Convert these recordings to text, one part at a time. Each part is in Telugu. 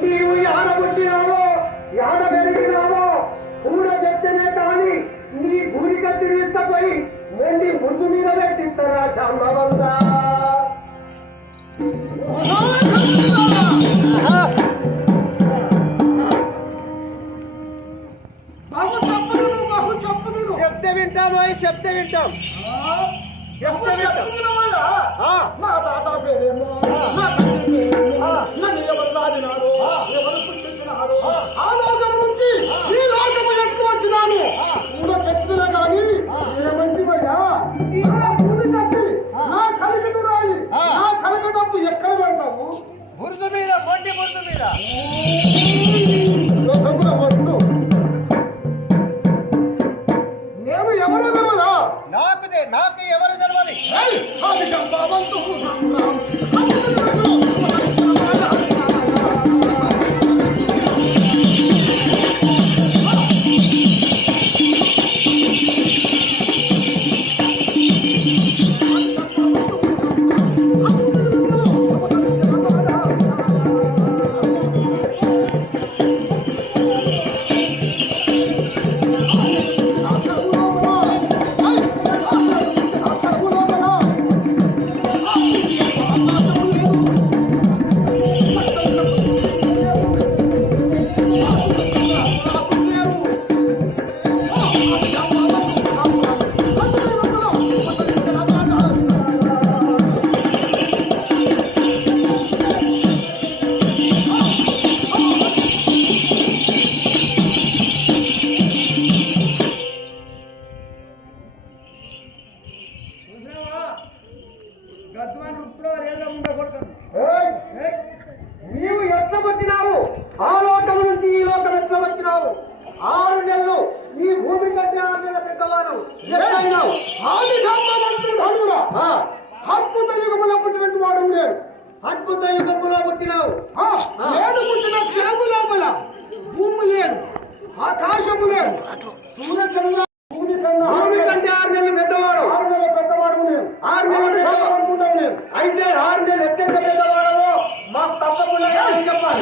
నీవు యాడ పుట్టినావో యాడ పెరిగినావో కూడ చెప్తేనే కానీ నీ గుడికత్తి తీసుకపోయి వెండి ముందు మీద పెట్టిస్తారా చాంబవంతా శబ్ద వింటాం శబ్ద వింటాం మా తాత పేరేమో నా తండ్రి పేరేమో నన్ను ఎవరు రాదినాడు ఎవరు పుట్టించినాడు ఆ లోకం నుంచి ఈ లోకము ఎక్కువ వచ్చినాను కూడా చెప్తున్నా కానీ ఏమంటివయ్యా ఊరి తప్పి నా కలిగిన రాయి నా కలిగిన డబ్బు ఎక్కడ పెడతావు బురుజు మీద మొండి బురుజు మీద వద్దు నేను ఎవరో తెలియదా నాకు ఎవరు తెలియదు అది చంపావంతు నీవు ఎట్లా వచ్చినావు ఆ లోకం నుంచి ఈ లోకం ఎట్లా వచ్చినావు 6 నెలలు ఈ భూమి కంటే 6 నెలల పెద్దవారు అద్భుత యుగములో పుట్టినట్టు వాడు లేడు అద్భుత యుగములో పుట్టినావు నేను పుట్టిన క్షణము లోపల భూమి లేదు ఆకాశము లేదు సూర్యచంద్ర భూమి కంటే 6 నెలలు పెద్దవాడు 6 నెలల పెద్దవాడు నేను 6 నెలలు పెద్దవాడు నేను అయితే 6 నెలలు ఎత్తెంత పెద్దవాడవో మాకు తప్పకుండా చెప్పాలి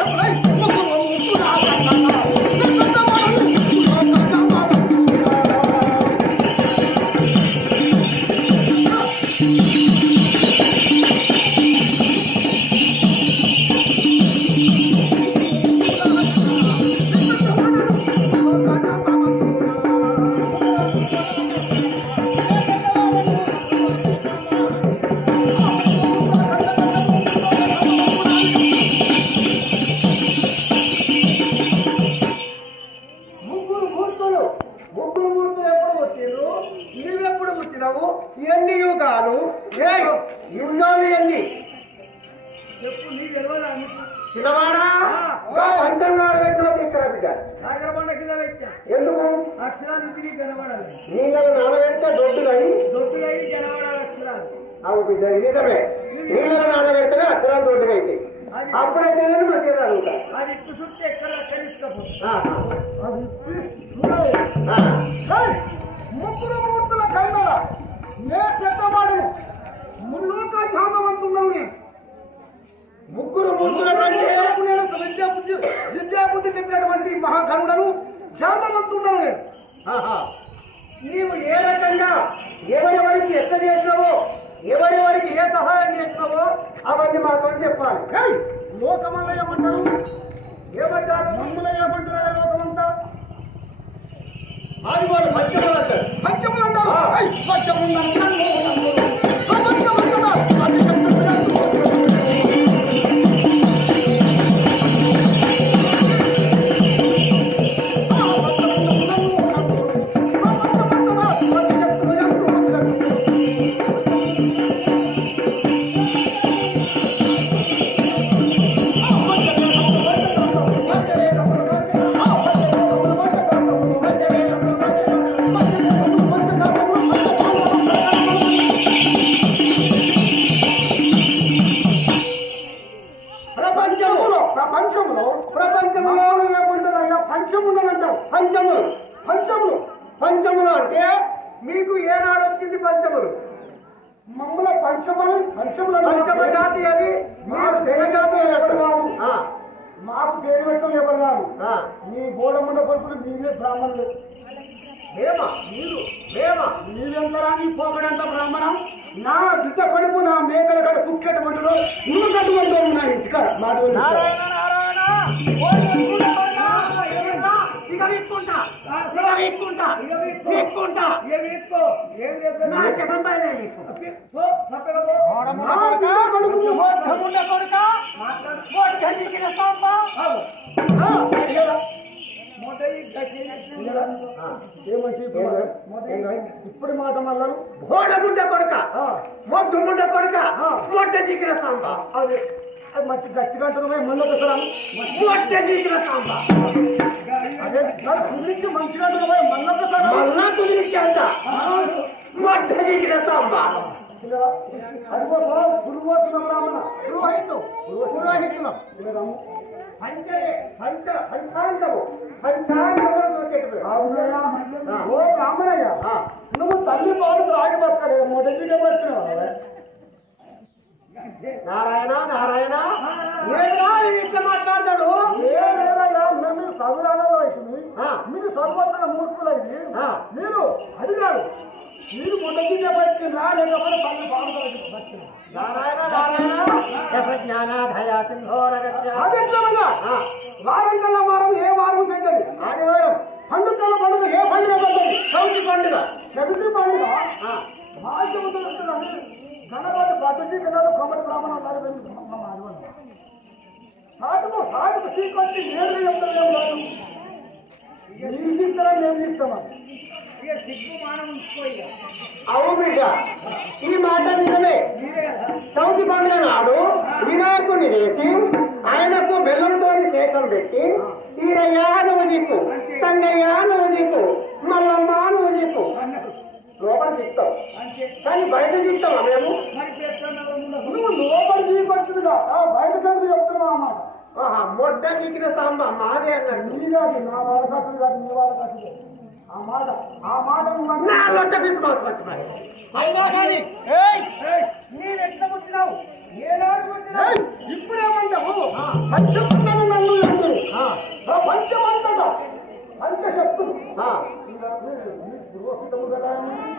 నువ్వెప్పుడు పుట్టినావు ఎన్ని యుగాలు యుగాలు ఎన్ని చెప్పు నీ తెలియదా చిన్నవాడా పంచంగాడు పెట్టిన తీసుకురా బిడ్డ సాగరబండ కింద పెట్టా ఎందుకు అక్షరానికి కనబడాలి నీళ్ళను నానబెడితే దొడ్డుగాయి కనబడాలి అక్షరాలు అవు బిడ్డ నిజమే నీళ్ళను నానబెడితేనే అక్షరాలు దొడ్డుగైతే అప్పుడైతే నేను మంచిగా అడుగుతా అది ఇప్పు సుత్తి ఎక్కడ కనిపించకపో ముగ్గురు మూర్తుల కైనల నే పెద్దవాడు ముల్లోక ధ్యానవంతున్నావు నేను ముగ్గురు మూర్తుల కంటే నేను విద్యాబుద్ధి చెప్పినటువంటి మహాకరుణను ధ్యానవంతున్నావు నేను నీవు ఏ రకంగా ఎవరెవరికి ఎంత చేసినావో ఎవరెవరికి ఏ సహాయం చేసినావో అవన్నీ మాతో చెప్పాలి లోకమల్ల ఏమంటారు ఏమంటారు మమ్మల్ని ఏమంటారు లోకమంతా అది వాళ్ళు పంచములు అంటారు పంచములు అంటారు ప్రపంచంలో ఏముంటుందయ్యా పంచముండనంటావు పంచములు పంచములు పంచములు అంటే మీకు ఏనాడు వచ్చింది పంచములు మమ్మల పంచములు పంచమ జాతి అని మీరు తెగ జాతి అని అంటున్నాము మాకు పేరు పెట్టడం ఎవరు కాదు ఆ, నీ గోడముండ కొడుకులు మీరే బ్రాహ్మణులు మేమా మీరు మేమా నీవెంతరా నీ పోకడంత బ్రాహ్మణం నా బిడ్డ కొడుకు నా మేకల కడ కుక్కెట పండులో నువ్వు కట్టుకుంటావు నా ఇంటికాడ మా నారాయణ నారాయణ ఓ చెప్పుకుంటా, ఏమిరా? ఇక వీక్కుంటా, ఇక వీక్కుంటా, వీక్కుంటా. నా శవం పైన వీక్కు. నా బిడ్డ కొడుకు మోక్షముండ కొడుక, మోక్ష దిగిన సాంబ. ఇప్పుడు మాట మళ్ళీ ఓడముండ కొడుక, మొద్దుముండ కొడుక, మొట్ట దిగిన సాంబ. అది అది మంచి గట్టిగా అంటున్నాయి మళ్ళీ ఒకసారి మొట్ట దిగిన సాంబ. అదే దాని కుదిరించి మంచిగా అంటున్నాయి మళ్ళీ ఒకసారి మళ్ళా కుదిరించి అంట మొట్ట దిగిన సాంబ. అదిగో పురుగోత్సవం బ్రాహ్మణ పురోహితులం పంచాంగము చూసేటప్పుడు ఓ బ్రాహ్మణయ్య నువ్వు తల్లి పాలు త్రాగి బతకలేదు మొదటిగా బతుకున్నావు నారాయణ నారాయణ ఏమిరా ఇట్లా మాట్లాడతాడు? ఏ లేదయ్యా మేము చదువురాని అవుతుంది మీరు చదువుతున్న మూర్ఖులైంది మీరు అది కాదు మీరు మొదటిగా బతికిందా లేకపోతే తల్లి పాలు త్రాగి బతికినా నారాయణ నారాయణ జ్ఞానాధయ సింధోరగత్య. అది ఎట్లా వారం కల్లా వారం ఏ వారం పెద్దది ఆదివారం పండుగ కల్లా పండుగ ఏ పండుగ పెద్దది చవితి పండుగ. చవితి పండుగ ఆ, భాగ్యవంతులు గణపతి పట్టుజీ కిందలు కమ్మటి బ్రాహ్మణం సాటుకు సాటుకు సీకొచ్చి నేరుగా చెప్తాం కాదు మీరు చెప్తారా మేము చెప్తామా అవును బిడ్డ, ఈ మాట నిజమే. చవితి పండుగ నాడు వినాయకుడిని చేసి ఆయనకు బెల్లంతోని శేషం పెట్టి ఈరయ్య నువ్వు దిక్కు, సంగయ్య నువ్వు దిక్కు, మల్లమ్మ నువ్వు దిక్కు లోపల దిక్తావు. కానీ బయట దిక్తావా మేము? నువ్వు లోపల తీకొచ్చుగా బయట కంటే చెప్తున్నావు ఆ మాట ఆహా, మొడ్డ దిక్కిన సాంబ మాదే అన్నాడు. నీ కాదు నా వాళ్ళ కట్టులు కాదు నీ వాళ్ళ కట్టులు ఆ మాట నా లొట్ట బిస్మాస్ పట్టుమాయి. అయినా కానీ నీవెట్లా పుట్టినావు? ఏనాడు పుట్టినావు? ఇప్పుడేమంటావు పంచమంతను నన్ను ఎందుకు పంచమంతట పంచశక్తులు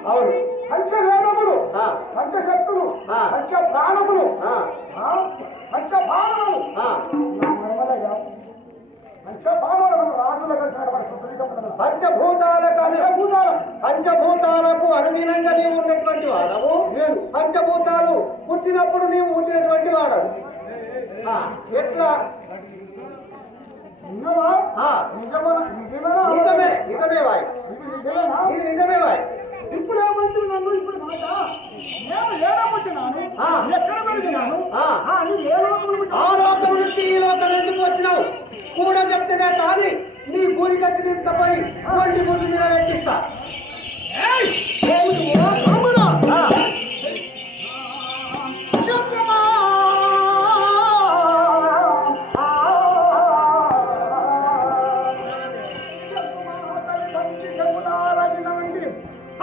అవును పంచవేదములు ఆ. పంచశక్తులు ఆ. పంచ ప్రాణములు ఆ, పంచభావములు ఆ. పంచభావములు రాజుల కలిసి పంచభూతాలకు అనుదినంగా నీవు ఉన్నటువంటి వాడవు. పంచభూతాలు పుట్టినప్పుడు నీవు పుట్టినటువంటి వాడవు. ఆ, ఎట్లా? ఆ, నిజమే నిజమే వాయ్, ఇది నిజమే వాయ్. ఇప్పుడు ఏమంటుంది నన్ను ఇప్పుడు మాట నేను ఏడబుట్టినాను ఆ. ఎక్కడ పెరిగినాను ఆ. అని ఏ లోపల ఆ లోకం నుంచి ఈ లోకం ఎందుకు వచ్చినావు కూడా చెప్తేనే కానీ నీ భూమి కత్తి తీసుకపోయి ఒంటి భూమి మీద పెట్టిస్తా. ఏమిటి ఓ బ్రాహ్మణ? ఆ, చెప్పమా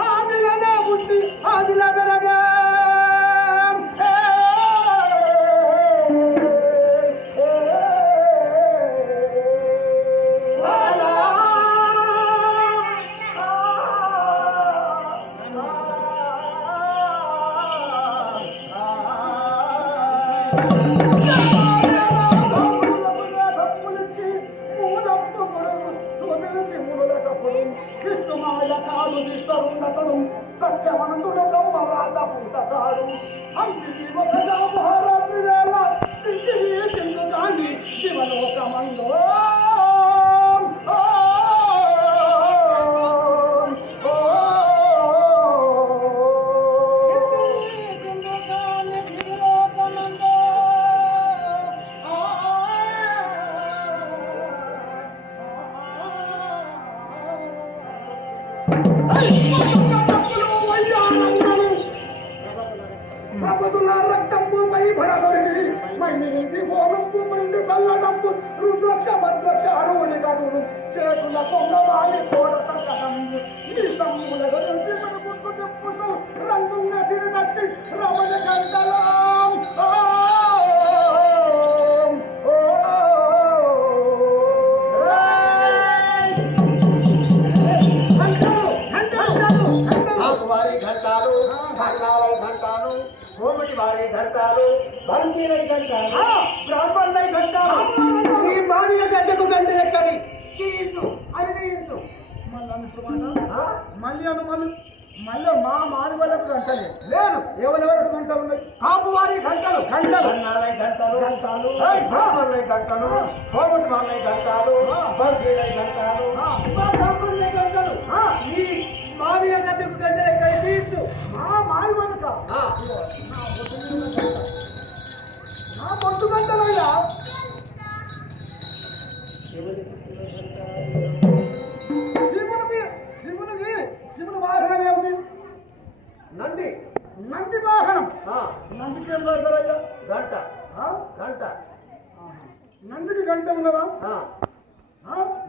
ఆదిలనే పుట్టి ఆదిల పెరగా సత్యవంతుడు బ్రహ్మరాత పూతకాడు అంతికి ఒక శాపహారాత్రి వేళ ఇంటికి చిందు కాని శివలోకమందో ప్రభుతుల రక్తంబు పై భడదొరికి మైనీది భోగంబు మంది సల్లడంబు రుద్రక్ష భద్రక్ష అరువుని కదును చేతుల పొంగవాలి తోడ సకటంబు నీ సమ్ముల గురించి మన గుర్తు తెప్పుతూ రంగుంగ సిరి తట్టి రమణ గంటలం బంకీలై గంటాలు బ్రాహ్మణులై గంటాలు ఈ మాదిగ గద్దెకు గంటలెక్కడి తీయించు అది తీయించు మళ్ళీ మా మాది వాళ్ళకు గంటలే లేదు ఎవరెవరికి గంటలు ఉన్నాయి కాపు వారి గంటలు అన్నాలై గంటలు బ్రాహ్మణులై గంటలు కోమటి వాళ్ళై గంటాలు బంకీలై గంటాలు బ్రాహ్మణులై గంటలు ఈ మాదిగ గద్దెకు గంటలెక్కడి తీయించు మా మాది వాళ్ళక నా పొట్టు గంటలయ్యా శివుని వాహనం ఏమిటి నంది వాహనం నందికి ఏం పెడతారయ్యా గంట గంట నందికి గంట ఉన్నదా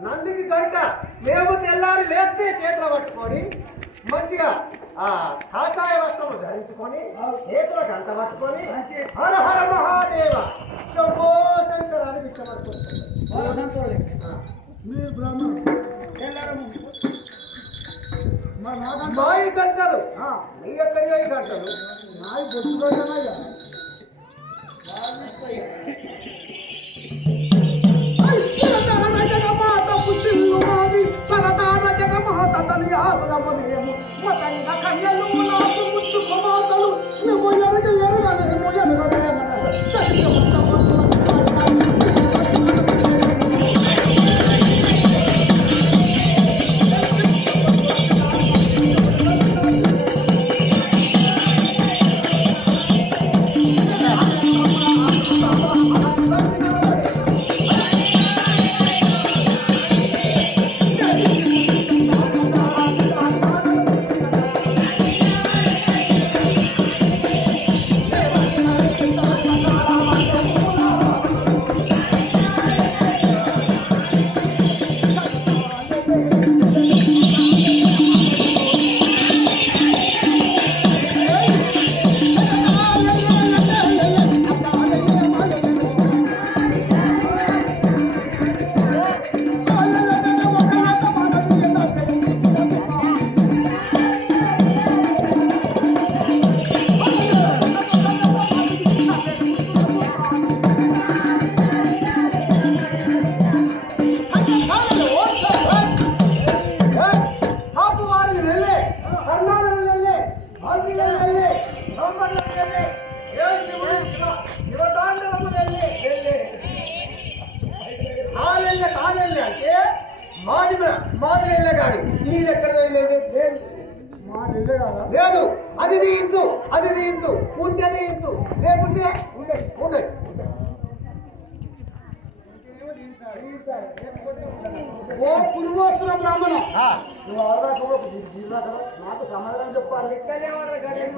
నందికి గంట మేము తెల్లారి లేస్తే చేతులు పట్టుకొని మంచిగా కాషాయ వస్త్రము ధరించుకొని చేతుల గంట పట్టుకొని హర హర మహాదేవ శంభో శంకర అని విచ్చబడుతుంది. మీరు బ్రాహ్మణులు మా ఈ గంటలు నీ ఎక్కడి ఈ గంటలు నాయి బొట్టు గంటలయ్యా కాదెళ్ళే అంటే మాది వెళ్ళే కానీ నీదెక్కడ వెళ్ళేది మా ఇల్లే కదా లేదు. అది తీయించు ఉంటే తీయించు లేకుంటే ఉండే ఓ పురుగోస్తున్న బ్రాహ్మణ నువ్వు నాకు సమాధానం చెప్పాలి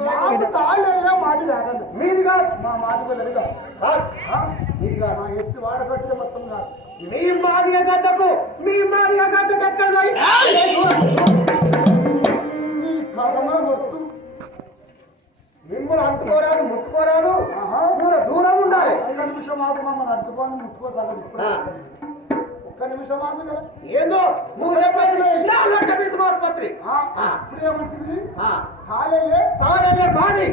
మాది తాళ్ళేదా మాది కాదండి మీది కాదు మా మాది వెళ్ళదు కాదు ఇది కాదు మా ఎస్సి వాడకట్టిన మొత్తం కాదు మీ మాదిగ గద్దకు ఎక్కడ పోయి మీ కథమర మొత్తం మిమ్మల్ని అంటుకోరాదు ముట్టుకోరాదు దూరం ఉండాలి. ఒక్క నిమిషం మాకు మమ్మల్ని అడ్డుకొని ముట్టుకోసాగదు ఒక్క నిమిషం మాకు కదా ఏందో నువ్వు రేపు ఆసుపత్రి ఇప్పుడు ఏమంటుంది తాళే మాది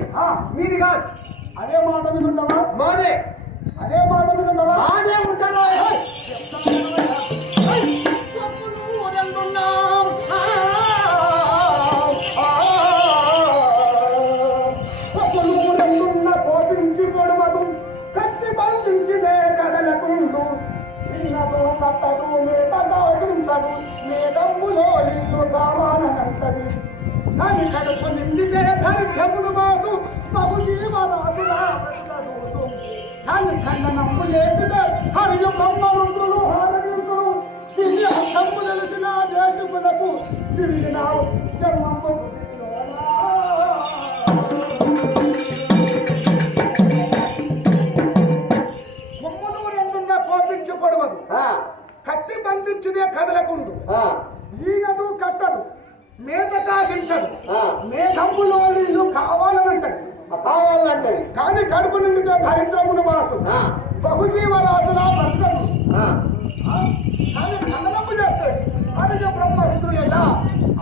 మీది కాదు. అదే మాట మీద ఉండవా మాదే అదే మాట మీద ఉండవా మాదే ఉంటాను. పోటించి పొడవదు కత్తి బంధించిదే కదలకుండు ఇన్నదో కట్టదు మేత దాచుంటదు మేదమ్ములో ఇల్లు కావాలనంటది దాని కడుపు నిండితే దరిద్రములు మాసు బహు జీవరాజులా దాని ఖండనమ్ము లేచితే హరియు బ్రహ్మరుద్రులు హారగించులు తిరిగి అర్థము తెలిసిన దేశములకు తిరిగినావు జన్మము కోపించబడవదు కట్టి బంధించుదే కదలకుండు ఈగదు కట్టదు మేత కాసించదు మేధమ్ములో ఇల్లు కావాలనంటది కానీ కడుపు నిండితే దరిద్రమును వాసు బహుజీవరాజులా బ్రతకదు కానీ కన్నడము చేస్తాడు ఆరోగ్య బ్రహ్మ రుద్రులు ఎలా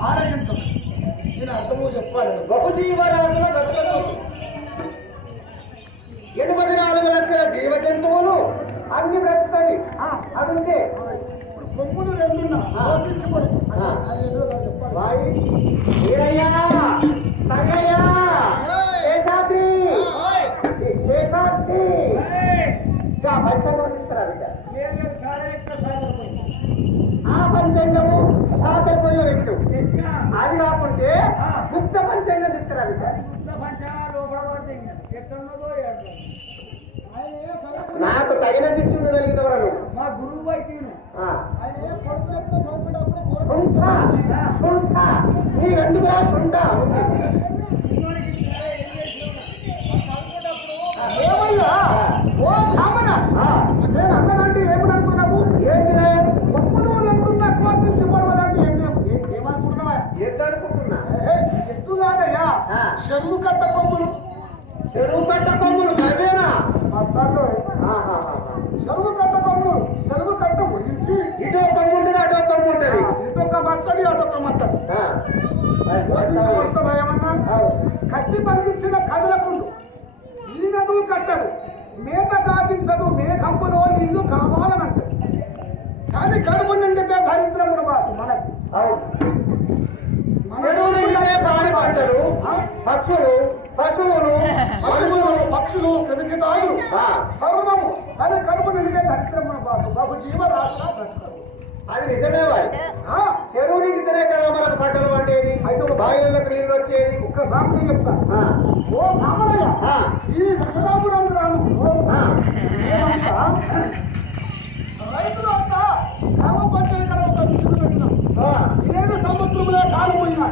ఆరోగించదు దీని అర్థము చెప్పాలి బహుజీవరాజుల బ్రతకదు 84 లక్షల జీవ జంతువులు అన్ని బ్రతుకుతుంది. అది ఉంటే కొమ్ములు రెండున్నా వాయి వీరయ్య సంగయ్య శేషాద్రి శేషాద్రి పంచాంగం తీసుకురా బిడ్డ. ఆ పంచాంగము శాతపోయే వ్యక్తి అది కాకుంటే గుప్త పంచాంగం తీసుకురా బిడ్డ. నాకు తగిన శిష్యుడు కలిగినవరా నువ్వు. మా గురువు అయితే నీవెందుకురా శుంఠ ఏమయ్యా ఓ కామన నేను అన్నదంటే ఏమనుకున్నావు? ఏంటిదా కొప్పులు రెండున్నా కోర్టు నుంచి పడవదంటే ఏమనుకుంటున్నావా? ఎద్దనుకుంటున్నా ఎత్తు కాదయ్యా చెరువు కట్ట కొమ్ములు. చెరువు కట్ట కొమ్ములు కవేనా చెరువు కట్ట కొమ్ములు. చెరువు కట్ట ముగించి ఇటో కొమ్ము ఉంటుంది అటో కొమ్ము ఉంటుంది. ఇటొక్క మత్తడి అటొక్క మత్తడి ఏమన్నా కట్టి పండించిన కదలకుండు ఈ నదువు కట్టదు మేత కాసించదు మేకంపలో ఇల్లు కావాలనంటది. కానీ కడుపు నిండితే దరిద్రమును బాసు మనకి. చెరువు నిండితే ప్రాణి పంటలు పక్షులు పశువులు పక్షులు క్రిమికీటాలు సర్వము కానీ కడుపు నిండితే దరిద్రమును బాసు బాబు జీవరాశిగా బ్రతకదు. అది నిజమే వారి చెరువు నిండితేనే కదా మనకు పంటలు పండేది, బావిలకు నీళ్ళు వచ్చేది. ఒక్కసారి చెప్తా ఓ కామరయ్య ఈ వెంకటాపురం గ్రామం రైతులు అంతా గ్రామ పంచాయతీ పెట్టినాం. 7 సంవత్సరములే కాలం పోయినా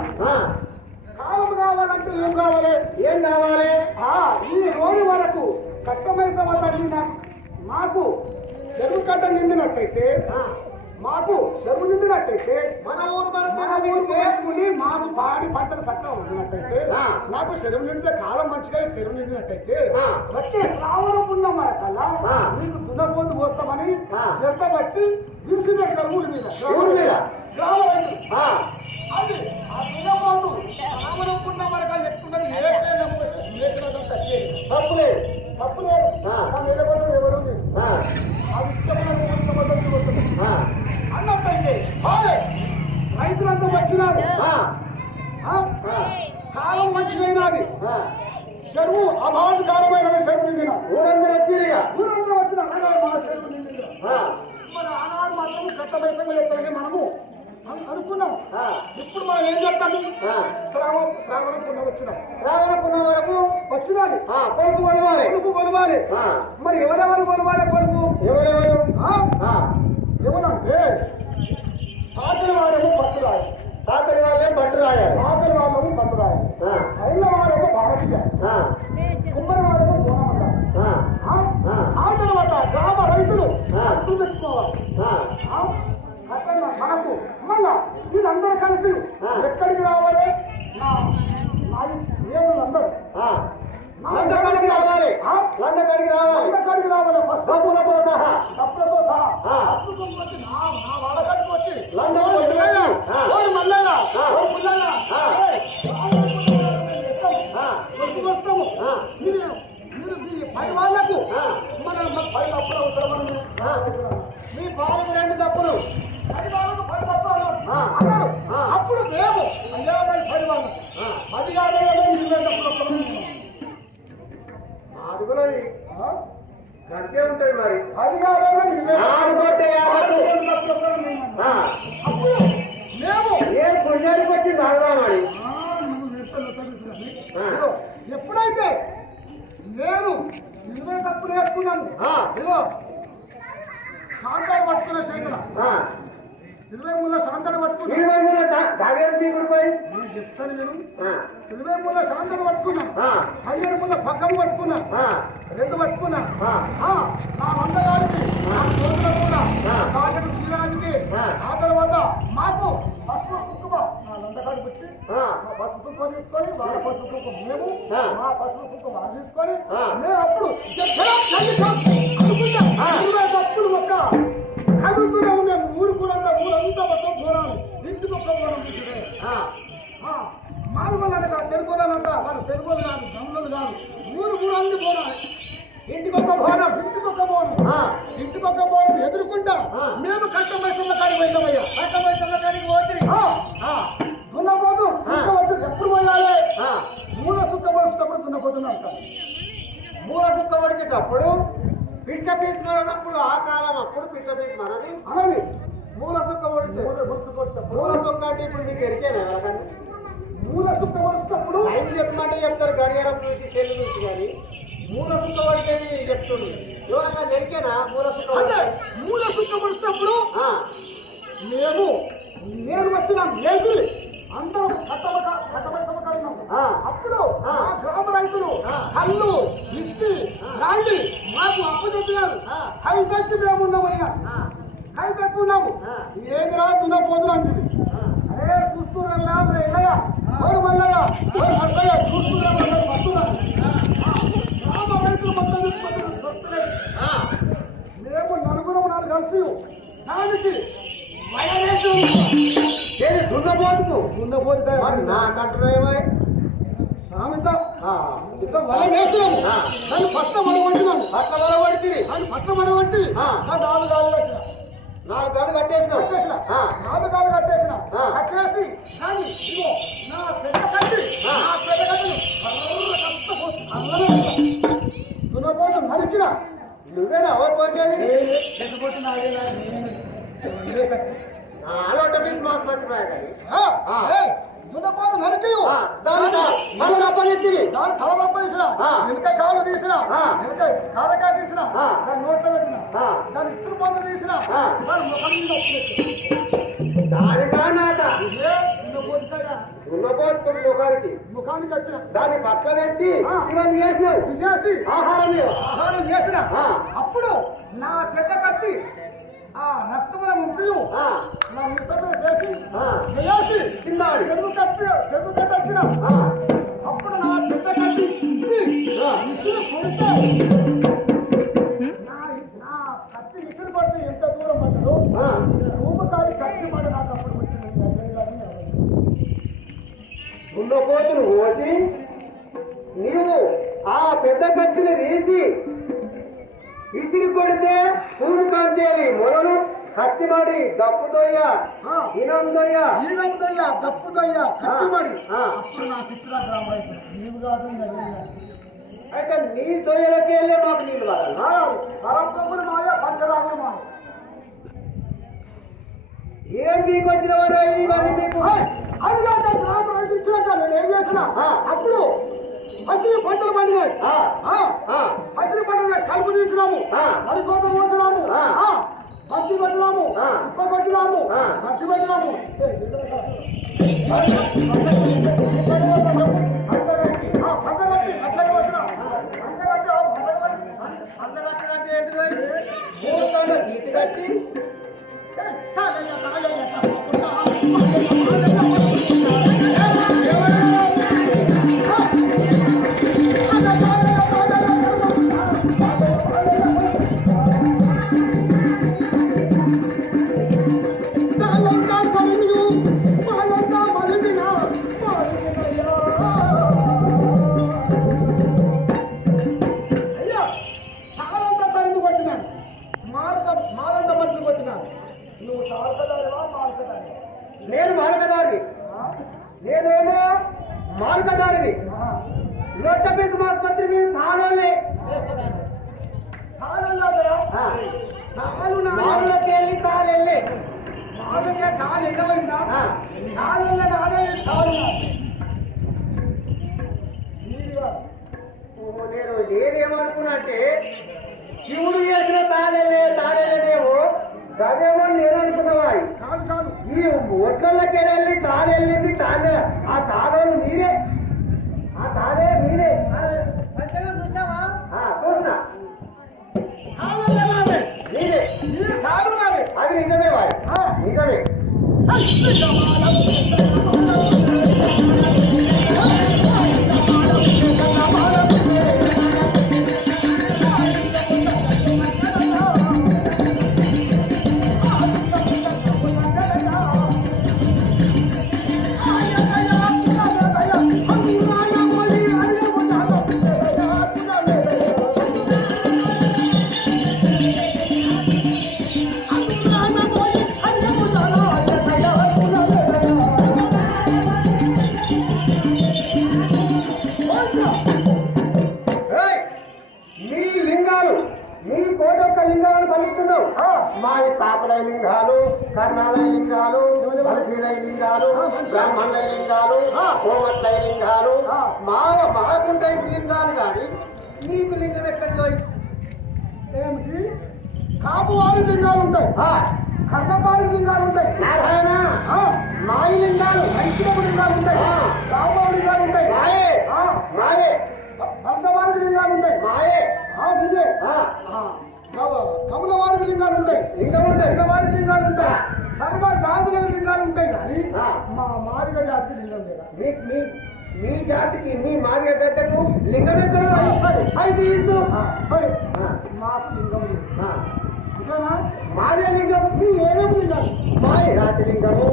కాలం కావాలంటే ఏం కావాలి? ఏం కావాలి? ఈ రోజు వరకు కట్టమైన వల్ల మాకు చెరువు కట్ట నిండినట్టయితే మాకు చెరువు నిండినట్టయితే మన ఊరు చేసుకుని మాకు పాడి పంటలు చక్కగా ఉండినట్టయితే నాకు చెరువు నిండితే కాలం మంచిగా చెరువు నిండినట్టయితే వచ్చే శ్రావణ పుణ్యం వరకల్లా నీకు దున్నపోతు పోస్తామని చెత్త బట్టి విడిసి పెడతారు ఊరి మీద. అది ఆ దున్నపోతు శ్రావణ పుణ్యం వరకల్లా ఎక్కున్నది తప్పులేదు తప్పులేదు ఎవరు అది ఇష్టమైన అన్నట్టయితే రైతులంతా వచ్చినారు. కాలం మంచిదైనది చెరువు అబాధకారమైన చెరువు నిండిన ఊరందరూ వచ్చిందిగా ఊరందరూ వచ్చిన మా చెరువు నిండిన మరి ఆనాడు మాత్రం చట్టబైసంగా ఎత్తామని మనము అనుకున్నాం. ఇప్పుడు మనం ఏం చేస్తాము? శ్రావణ పుణ్యం వచ్చినాం. శ్రావణ పుణ్యం వరకు వచ్చినది కొలుపు కొలవాలి. కొలుపు కొలవాలి. మరి ఎవరెవరు కొలవాలి కొలుపు? ఎవరెవరు? ఎవరంటే సాతరి వాడేమో పట్టు రాయాలి. సాతరి వాళ్ళే పట్టు రాయాలి. సాతరి వాళ్ళము పట్టు రాయాలి. ఐళ్ళ వాడేమో భారతీయ. కుమ్మరి వాడేమో బోనమంటారు. ఆ తర్వాత గ్రామ రైతులు అట్టు పెట్టుకోవాలి. మనకు మళ్ళా వీళ్ళందరూ కలిసి ఎక్కడికి రావాలి? అందరూ లందకాడికి రావాలి. లందకాడికి రావాలి. లందకాడికి రావాలి. డబ్బులతో సహా డబ్బులతో సహా నా వాడకాడికి వచ్చి వస్తాము. మీరు 10 వాళ్ళకు మన 10 డబ్బులు అవసరమని మీ పాలకు 2 డబ్బులు 10 వాళ్ళకు 10 డబ్బులు అన్నారు. అప్పుడు మేము అయ్యా 10 వాళ్ళు 10 20 డబ్బులు అదుగులది గంటే ఉంటాయి. మరి 10 అప్పుడు మేము ఏ పుణ్యానికి వచ్చి తాగుదామని ఎప్పుడైతే నేను 20 డబ్బులు వేసుకున్నాను. ఇదిగో శాంతాడు పట్టుకునే శేఖర 23 శాంతాడు పట్టుకున్నా. 23 చెప్తాను నేను 23 శాంతాడు పట్టుకున్నా. 15 పక్కం పట్టుకున్నా. 2 పట్టుకున్నా. నా రంగగారికి నా తోటలో కూడా కాజకు శ్రీరాజుకి ఆ తర్వాత మాకు పసుపు కుంకుమ నా లందగాడికి వచ్చి మా పసుపు కుంకుమ తీసుకొని వాళ్ళ పసుపు కుంకుమ మేము మా పసుపు కుంకుమ వాళ్ళు తీసుకొని మేము అప్పుడు 20 డబ్బులు ఒక్క కదులుతూనే ఉండే ఊరంతా మొత్తం పోరాలి. ఇంటికి ఒక్క పోవడం తీసుకునే మాది వల్ల తెలుగులంట వాళ్ళు తెలుగులు కాదు గమలు కాదు ఊరంతా పోరాలి. ఇంటికొక భవనం. ఇంటికొక బోనం. ఆ, ఇంటికొక బోనం ఎదుర్కొంటా ఆ. మేము కట్టమైసమ్మ కాడికి పోయినామయ్యా. కట్టమైసమ్మ కాడికి పోతిరి. దున్నపోతు తీసుకువచ్చు ఎప్పుడు పోయాలి? ఆ, మూల సుక్క పడుచున్నప్పుడు దున్నపోతున్నాం సార్. మూల సుక్క పడిచేటప్పుడు పిట్ట పీస్ మరనప్పుడు ఆ కాలం అప్పుడు పిట్ట పీస్ మనది అనని మూల సుక్క పడిచే. పడుచుకొచ్చేటప్పుడు మూల సుక్క అంటే ఇప్పుడు మీకు ఎరికేనా ఎవరికన్నా? మూల సుక్క పడుచున్నప్పుడు టైం చెప్పమంటే చెప్తారు, గడియారం చూసి సెల్లు చూసి. కానీ మూల సుక్క పడిచేది చెప్తుంది. ఎవరైనా ఎరికేనా మూల సుక్క అంటే పడితే? మూల సుక్క పడుచున్నప్పుడు ఆ, నేను వచ్చిన మేకులు అందరూ కట్టమైసమ్మ కాడినాం. ఆ. అప్పుడు ఆ. ఆ గ్రామ రైతులు ఆ. కళ్ళు విస్కీ రాండి మాకు అప్పు చెప్పినారు. ఆ. హై పెట్టి మేము ఉన్నామయ్యా. ఆ, హై పెట్టుకున్నాము. ఆ. ఏదిరా దున్నపోతున్నాను. ఆ. అరే చూస్తున్నారా ఇల్లయ్య ఎవరు మల్లయ్య ఎవరు నర్సయ్య చూస్తున్నారా గ్రామ రైతులు మొత్తం దొరుకుతున్నాయి. ఆ, మేము నలుగురు నాలుగు కలిసి దానికి వయలేసు ఏది దున్నపోతుకు ఉండబోతే మరి నా కంటున్నాయేమో. సామెత ఆ, ఇట్లా వల వేసినాము. ఆ. దాన్ని పట్ల మడగొట్టినాము. అట్ల వలబడితిరి. దాన్ని పట్ల మడగొట్టి ఆ. నాలుగు గాలు కట్టిన. 4 గంటలు కట్టేసినావు. కట్టేసిన ఆ, 4 గాలు కట్టేసిన. ఆ. కట్టేసి దాన్ని ఇదిగో నా పెద్ద కట్టి ఆ. నా పెద్ద కట్టిని దున్నపోతు నరికిన. నువ్వేనా ఎవరు పోసేది? లేకపోతే నాదేనా అలొట్ట పీస్ మాకు మర్చిపోయా కానీ. ఆ. దున్నపోతు నరికియు. దాని మళ్ళీ అప్పచెప్తివి. దాని తల పంపేసిన. ఆ. వెనక కాలు తీసిన. ఆ. వెనక కాడకాయ తీసిన. ఆ. దాని నోట్లో పెట్టిన. ఆ. దాని ఇసురు పొంద తీసిన. ఆ. దాని ముఖం మీద ఉప్పు దానికా నాట దున్నపోతుగా దున్నపోతుకుని ముఖానికి ముఖాన్ని కట్టిన. దాన్ని పట్ల పెట్టి ఆ. ఇవన్నీ చేసినావు. చేసి ఆహారం లేవు. ఆహారం చేసిన. ఆ. అప్పుడు నా పెద్ద కత్తి ఆ రక్తముల ముందు ఆ, నా మిసమే చేసి ఆ. వేసి తిన్నాడు. చెరువు కట్టిన. ఆ, అప్పుడు నా పెద్ద కత్తి ఆ. ఇసురు కొడితే నా కత్తి ఇసురు పడితే ఎంత దూరం పడ్డదో ఆ. రూపకాడి కత్తి పడి నాకు అప్పుడు వచ్చింది. దున్నపోతును కోసి నీవు ఆ పెద్ద కత్తిని తీసి విసిరి కొడితే పూలు కాల్చేది మొదలు కత్తి మడి దప్పుదొయ్య ఆ. ఇనందొయ్య. ఈనముదయ్య దప్పుదయ్య కత్తి పడి ఆ. అప్పుడు నాకు ఇచ్చిన గ్రామ రైతు నీవు కాదు అయితే నీ దొయ్యలకి వెళ్ళే మాకు నీళ్ళు వాడాలి. పరంపకులు మాయ పంచరాగులు మాయ. ఏం మీకు వచ్చిన వారు ఇవన్నీ మీకు? అది కాక గ్రామ రైతు ఇచ్చినాక నేను ఏం చేసిన ఆ. అప్పుడు పసిరి పంటలు పండినాయి. ఆ, ఆ, పసిరి పంటలు కలుపు తీసినాము. ఆ. వరి కోత పోసినాము. ఆ. పత్తి పెట్టినాము. ఆ. ఉప్ప పెట్టినాము. ఆ. పత్తి పెట్టినాము. అందరక్కడంటే ఏంటిది? మూడు కళ్ళ తీతి కట్టి నేను మార్గదారిని. నేనేమో మార్గదారిని. లొట్ట పీసు ఆసుపత్రి మీరు తాళోళ్ళే. నాలుగులోకి వెళ్ళి తాళెళ్ళి కాలు ఎగమైందా ఆ. కాలు నాదే కాలు నేనేమనుకున్నా అంటే శివుడు చేసిన తాళెళ్ళేమో గదేమో నేను అనుకున్నవాడి. కాదు కాదు ఈ ఒట్లకి వెళ్ళి తాళెళ్ళింది తాళే. ఆ తాళోళ్ళు మీరే. ఆ తాళే మీరే. చూసావా? చూసినా కాలే మీరే. కాలు నాదే అది నిజమే వారి. నిజమే. కాపులై లింగాలు, కర్ణాలయ లింగాలు, బలధీరై లింగాలు, బ్రాహ్మణులై లింగాలు, కోమట్లై లింగాలు, మాకుంటై లింగాలు కానీ నీకు లింగం ఎక్కడికి ఏమిటి? కాపువారి లింగాలు ఉంటాయి, కర్ణవారి లింగాలు ఉంటాయి, నారాయణ మాయి లింగాలు, వైష్ణవ లింగాలు ఉంటాయి, రామవారి లింగాలు ఉంటాయి, మాయే మాయే హంసవారి లింగాలు ఉంటాయి, మాయే మీదే కమలవారి లింగాలు ఉంటాయి, లింగవారి లింగాలు ఉంటాయి, సర్వ జాతుల లింగాలు ఉంటాయి కానీ మా మాదిగ జాతి లింగం లేదా? మీ జాతికి మీ మాదిగ గడ్డకు లింగం ఎక్కడ అయితే ఇందు మాకు లింగం లేదు. ఇదేనా? మాదే లింగం మీ ఏమేమి లింగాలు? మాది రాతి లింగము,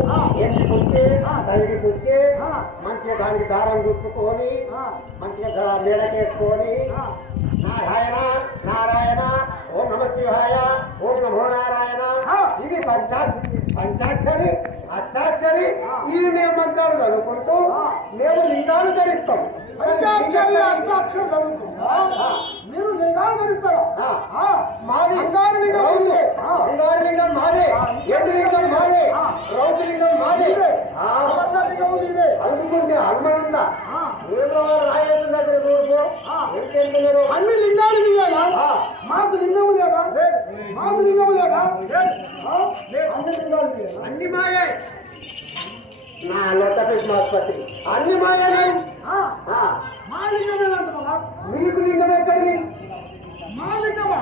ఎండి పుచ్చే, తంగి పుచ్చే, మంచిగా దానికి దారం గుచ్చుకొని మంచిగా మేడకేసుకొని నారాయణ నారాయణ ఓం నమ శివాయ ఓం నమో నారాయణ ఇది పంచాక్షరి అష్టాక్షరి ఈ మేము మంత్రాలు చదువుకుంటూ మేము లింగాలు ధరిస్తాం. పంచాక్షరి అష్టాక్షరి చదువుకుంటా మీరు లింగాలు ధరిస్తారా? మాది బంగారు లింగం మాదే, ఎండు లింగం మాదే, రౌతు లింగం మాదే, లింగం మీదే. అనుకుంటే హనుమనంతా ఏదో రాయేసిన దగ్గర చూడుకో ఎంతెందులో అన్ని లింగాలు మీదేనా? మాకు లింగము లేదా? మాకు లింగము లేదా? అన్ని లింగాలు మీదేనా? అన్ని మాయే నా లొట్టపేట ఆసుపత్రి అన్ని మాయలే. మా లింగం ఏదంటున్నావా? మీకు లింగం ఎక్కడిది? మా లింగమా?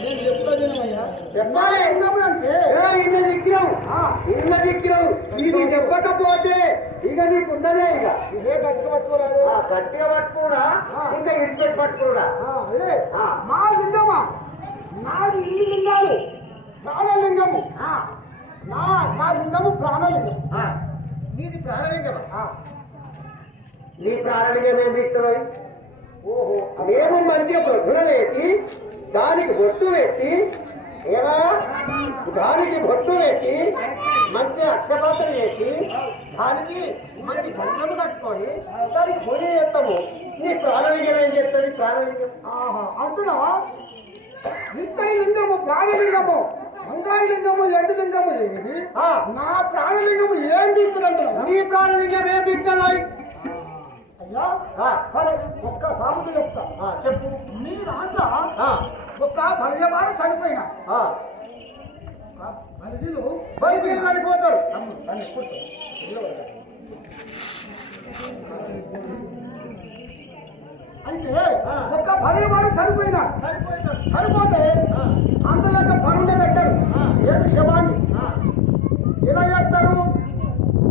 నేను చెప్తా వినమయ్యా. చెప్పాలి. లింగం అంటే ఇన్న దిక్కిరావు ఇది చెప్పకపోతే ఇక నీకు ఉన్నదే. ఇక ఇదే గట్టిగా పట్టుకోరాదు. గట్టిగా పట్టుకోడా ఇంకా విడిచిపెట్టి పట్టుకోడా. మా లింగమా? నాది ఇన్ని లింగాలు ప్రాణలింగము. నా లింగము ప్రాణలింగం. నీది ప్రాణలింగమా? నీ ప్రాణలింగం ఏం బిక్తుంది? ఓహో మేము మంచిగా ప్రొద్దున వేసి దానికి బొట్టు పెట్టి దానికి బొట్టు పెట్టి మంచి అక్షపాత్ర చేసి దానికి మంచి గంధము కట్టుకొని దానికి పూజ చేస్తాము. నీ ప్రాణలింగం ఏం చేస్తుంది? ప్రాణలింగం అంటున్నావా? ఇద్దరి లింగము ప్రాణలింగము, బంగారు లింగము, ఎండు లింగము ఏమిటి? నా ప్రాణలింగము ఏం బిక్కుదంటున్నా? నీ ప్రాణలింగం ఏం బిక్కుతాయి? అయ్యా సరే ఒక్క సామెత చెప్తా. చెప్పు. మీ దాంట్లో ఒక్క భార్యవాడు చనిపోయినా మనిషిలు బయట చనిపోతారు. అయితే ఒక్క భార్యవాడు చనిపోయినా చనిపోతే అందులో పరుండ పెట్టరు. ఏది శవాన్ని ఎలా చేస్తారు?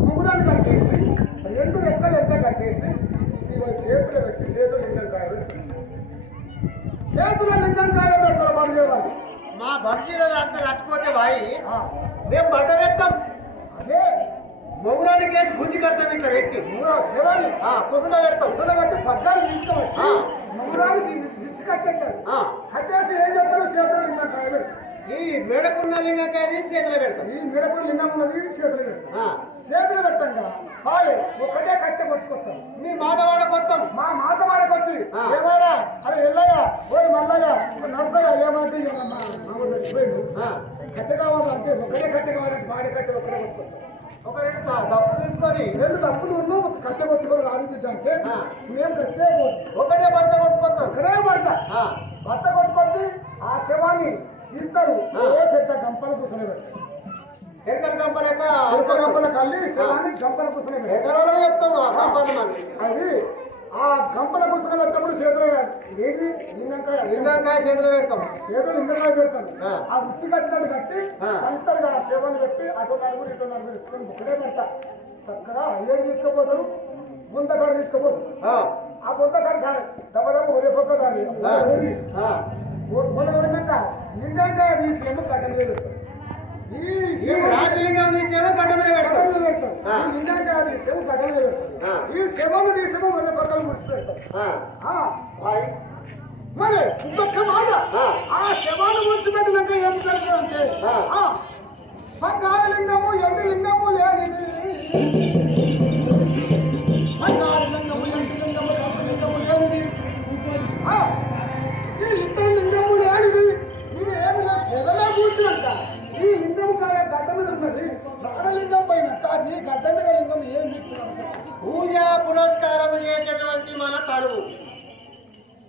ముగ్గురాన్ని కట్టేసి రెండు రెక్కలు కట్టేసి చేతులు పెట్టి చేతులు లింగంకాయ పెడతారు భార్యవాడు. మా భర్జీల దాంట్లో చచ్చిపోతే బాయి మేము బట్ట పెట్టాం. అదే మొగురానికి వేసి గుంజి కడతాం. ఇట్లా పెట్టి శవాన్ని కుసులో పెడతాం. కుసులో పెట్టి పగ్గాలు తీసుకువచ్చి ముగ్గురానికి కట్టేస్తారు. కట్టేసి ఏం చేస్తారు? చేతులు లింగంకాయ పెడతారు. ఈ మేడకున్న లింగంకాయ చేతిలో పెడతాం. ఈ మేడకు లింగం ఉన్నది చేతులు పెడతాం. చేతులు పెట్టంగా హాయ్ ఒకటే కట్టె పట్టుకొస్తాం. మీ మాధవాడ కొత్తం. మా మాతవాడకు వచ్చి ఏమైనా అరే ఎల్లగా ఓరి మల్లగా నడుసగా ఏమంటే పోయిండు కట్టె కావాలంటే ఒకటే కట్టె కావాలంటే బాడీ కట్టె ఒకటే పట్టుకొస్తాం. ఒక డబ్బు తీసుకొని రెండు తప్పులు ఉన్ను కట్టె కొట్టుకొని రానిద్దంటే మేము కట్టే ఒకటే భర్త కొట్టుకొస్తాం. ఒకటే భర్త కొట్టుకొచ్చి ఆ శవాన్ని తీస్తారు. పెద్ద గంపలు కూర్చొని పెడతారు. ఎక్కడ గంపలేక గంపల కల్లి శవాన్ని గంపల కూర్చొని పెడతారు. చెప్తాము అది ఆ గంపల కూర్చొని పెట్టినప్పుడు చేతులు ఏది లింగంకాయ చేతిలో పెడతాం. చేతులు లింగంకాయ పెడతారు. ఆ ఉత్తి కట్టినట్టు కట్టి అంతగా శవాన్ని పెట్టి అటు నలుగురు ఇటు నలుగురు ఇట్టుకొని ఒకటే పెడతారు. చక్కగా ఏడు తీసుకుపోతారు, ముందకాడ తీసుకుపోతారు. ఆ ముందకాడ సార్ దెబ్బ ఒరేపోతారు. మొదలున్నాక లింగంకాయ తీసేమో కట్ట మీద పెడతారు. ఈ రాజలింగం తీసేమో గడ్డ మీద పెడతాం. ఈ లింగంకాయ తీసేమో కట్ట మీద పెడతారు. ఈ శవము తీసేమో మన పక్కన ముడిచి పెడతారు. మరి ఇంకొక మాట, ఆ శవాన్ని ముడిచిపెట్టినాక ఏం జరుగుతుందంటే బంగారు లింగము, ఎండు లింగము లేనిది, బంగారు లింగము, ఎండు లింగము, రస లింగము లేనిది, ఈ ఇద్దరు లింగము లేనిది. ఇది ఏమి చెదలే కూర్చుంట. ఈ ప్రాణలింగం పైన నీ గడ్డ మీద లింగం ఏం చెప్తున్నాడు? పూజా పురస్కారం చేసేటువంటి మన తరువు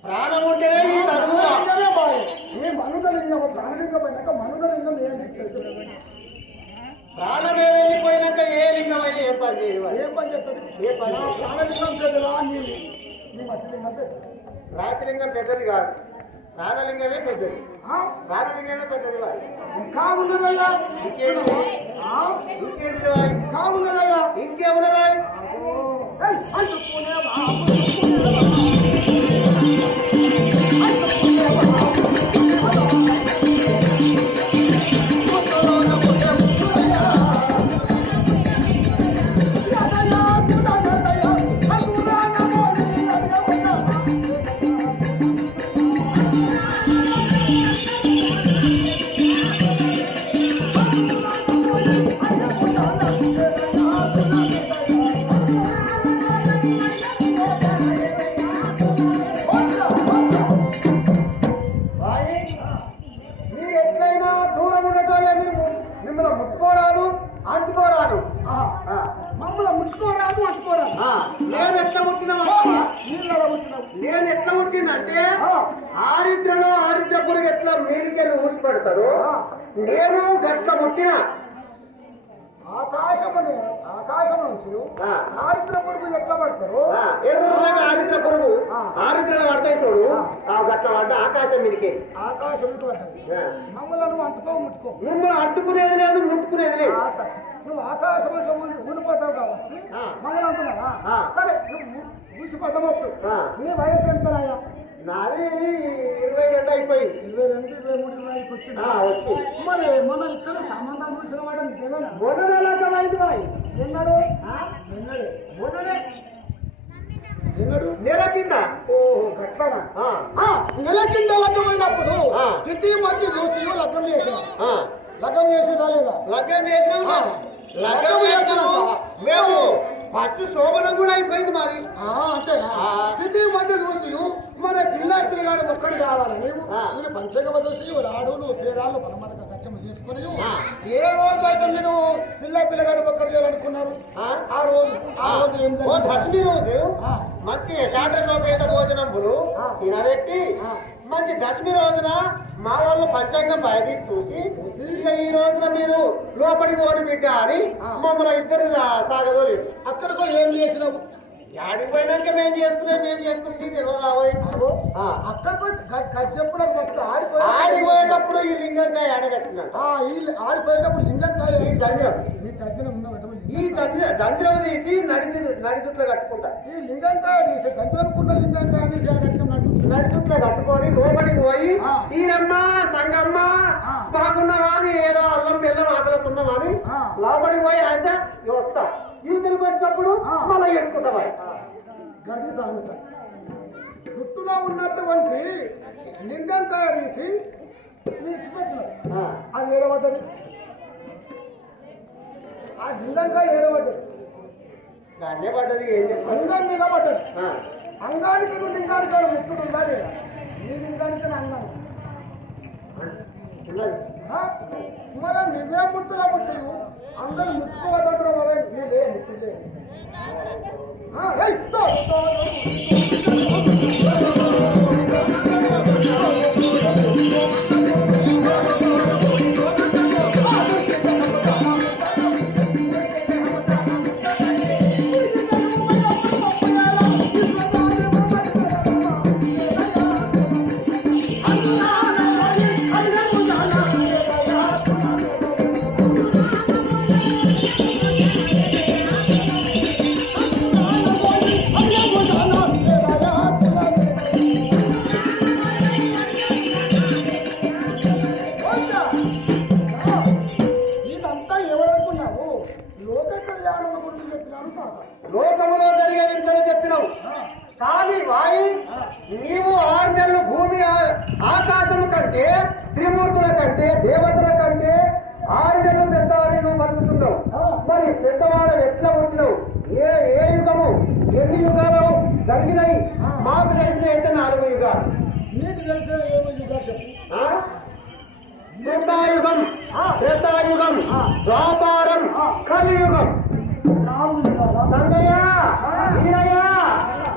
ప్రాణం ఉంటేనే ఈ తరువు. లింగమే బాయ్. ఈ మనుగ లింగం ప్రాణలింగం పైన మనుగ లింగం ఏం చెప్తాడు? ప్రాణమే వెళ్ళిపోయినాక ఏ లింగం అయితే ఏం పని చేయదు. ఏం పని చేస్తుంది? ఏ పని నా ప్రాణలింగం పెద్దదా నీ మధ్యలింగం పెద్ద రాతిలింగం పెద్దది కాదు, ప్రాణలింగమే పెద్దది. ప్రాణలింగమే పెద్దది కాదు. ఇంకా ఉన్నదయ్యా ఇంకేంటిది? ఇంకేంటిది వాయ్? ఇంకా ఉన్నదయ్యా ఇంకేమున్నదా? మీరు ఎట్లయినా దూరం ఉండటోళ్ళే. మీరు మిమ్మల్ని ముట్టుకోరాదు, అంటుకోరాదు. మమ్మల్ని ముట్టుకోరాదు అంటుకోరాదు. నేను ఎట్లా పుట్టినా నేను ఎట్లా పుట్టినంటే ఆరిద్రలో ఆరిద్ర పురుగు ఎట్లా మీదికెళ్ళి ఊసి పెడతారు, నేను గట్ల పుట్టిన. ఆకాశం నుంచి ఆరిద్ర పురుగు ఎట్లా పడతారు? ఎర్రగా ఆరిద్ర పురుగు ఆరిద్రలో పడతాయి చూడు, గట్ల పడ్డ ఆకాశం మీదికి. ఆకాశం పడుతుంది. మమ్మల్ని నువ్వు ముట్టుకో. మిమ్మల్ని అంటుకునేది లేదు, ముట్టుకునేది లేదు. నువ్వు ఆకాశం ఊడిపడ్డావు కావచ్చు, మళ్ళీ అంటున్నావా? సరే నువ్వు ఊసిపడ్డవచ్చు. నీ వయసు ఎంతనాయా? నాది 22 అయిపోయింది. 22, 23, 24 వచ్చింది. వచ్చి మరి మొన్న ఇక్కడ సంబంధం చూసిన వాడు నిజమేనా? మొన్నటి బాయ్ ఎన్నాడు? ఎన్నాడు? నెల కింద. ఓహో గట్లనా? నెల కింద లగ్గమైనప్పుడు తిథి మధ్య చూసి లగ్గం చేసిన. లగ్గం చేసేదా లేదా? లగ్గం చేసినాము. లగ్గం చేసినాము మేము. ఫస్ట్ శోభనం కూడా అయిపోయింది మాది. అంతేనా? తిథి మధ్య చూసి మన పిల్లగాడు ఒక్కడు కావాలి. నీవు పంచగమ చూసి రాడు నువ్వు పేరాలు పరమత ఖర్చు చేసుకుని ఏ రోజు అయితే మీరు పిల్లగాడు ఒక్కడు చేయాలనుకున్నారు? ఆ రోజు ఏం దశమి రోజు మంచి శాంతశోపేత భోజనంబులు తినబెట్టి మంచి దశమి రోజున మా వాళ్ళు పంచాంగం బయట చూసి ఇక ఈ రోజున మీరు లోపలికి ఓడి బిడ్డ అని మమ్మల్ని ఇద్దరు సాగదోలేదు. అక్కడికో ఏం చేసినావు? యాడికి పోయినాక మేము చేసుకుంటే తెలియదు. అక్కడికి చెప్పడం ఫస్ట్ ఆడిపోయేటప్పుడు ఈ లింగంకాయ ఆడగట్టినాడు. ఆడిపోయేటప్పుడు లింగంకాయ ఈ జంజరం తీసి నడి చుట్లో కట్టుకుంటా. ఈ లింగంకాయ తీసి జంజరంకున్న లింగంకాయ తీసి నడి చుట్లో కట్టుకొని లోపలికి పోయి ఈరమ్మ సంగమ్మ బాగున్నావా అని ఏదో అల్లం బెల్లం ఆకలిస్తున్నావా అని లోపలికి పోయి అయితే వస్తా. యువతలకు వచ్చినప్పుడు మళ్ళీ వేసుకుంటావా? గది సామెత. చుట్టూలో ఉన్నటువంటి లింగంకాయ తీసి తీసిపెట్టినారు. అది ఏడబడ్డది. ఆ లింగంకాయ ఏడబడ్డది. దాన్నే పడ్డది. ఏం చెప్పాలి? అంగం మీద పడ్డది. అంగానికి నువ్వు లింగానికి ముట్టుడు ఉండాలి. నీ లింగానికి అంగానికి మరి నువ్వే ముట్టులా ముట్టు. అందరూ ముట్టుకోవద్దంటారు. మరి నీలే ముట్టుండే. లోకములో జరిగే వింతలు చెప్పినావు కానీ వాయి నీవు 6 నెలలు భూమి ఆకాశము కంటే త్రిమూర్తుల కంటే దేవతల కంటే 6 నెలలు పెద్దవాడిని నువ్వు బతుకుతున్నావు. మరి పెద్దవాడు ఎట్లా పుట్టినావు? ఏ యుగము ఎన్ని యుగాలు జరిగినాయి? మాకు తెలిసిన అయితే 4 యుగాలు. నీకు తెలిసిన ఏమో యుగాలు చెప్పు. త్రేతాయుగం త్రేతాయుగం ద్వాపారం కలియుగం. సంగయ్య వీరయ్య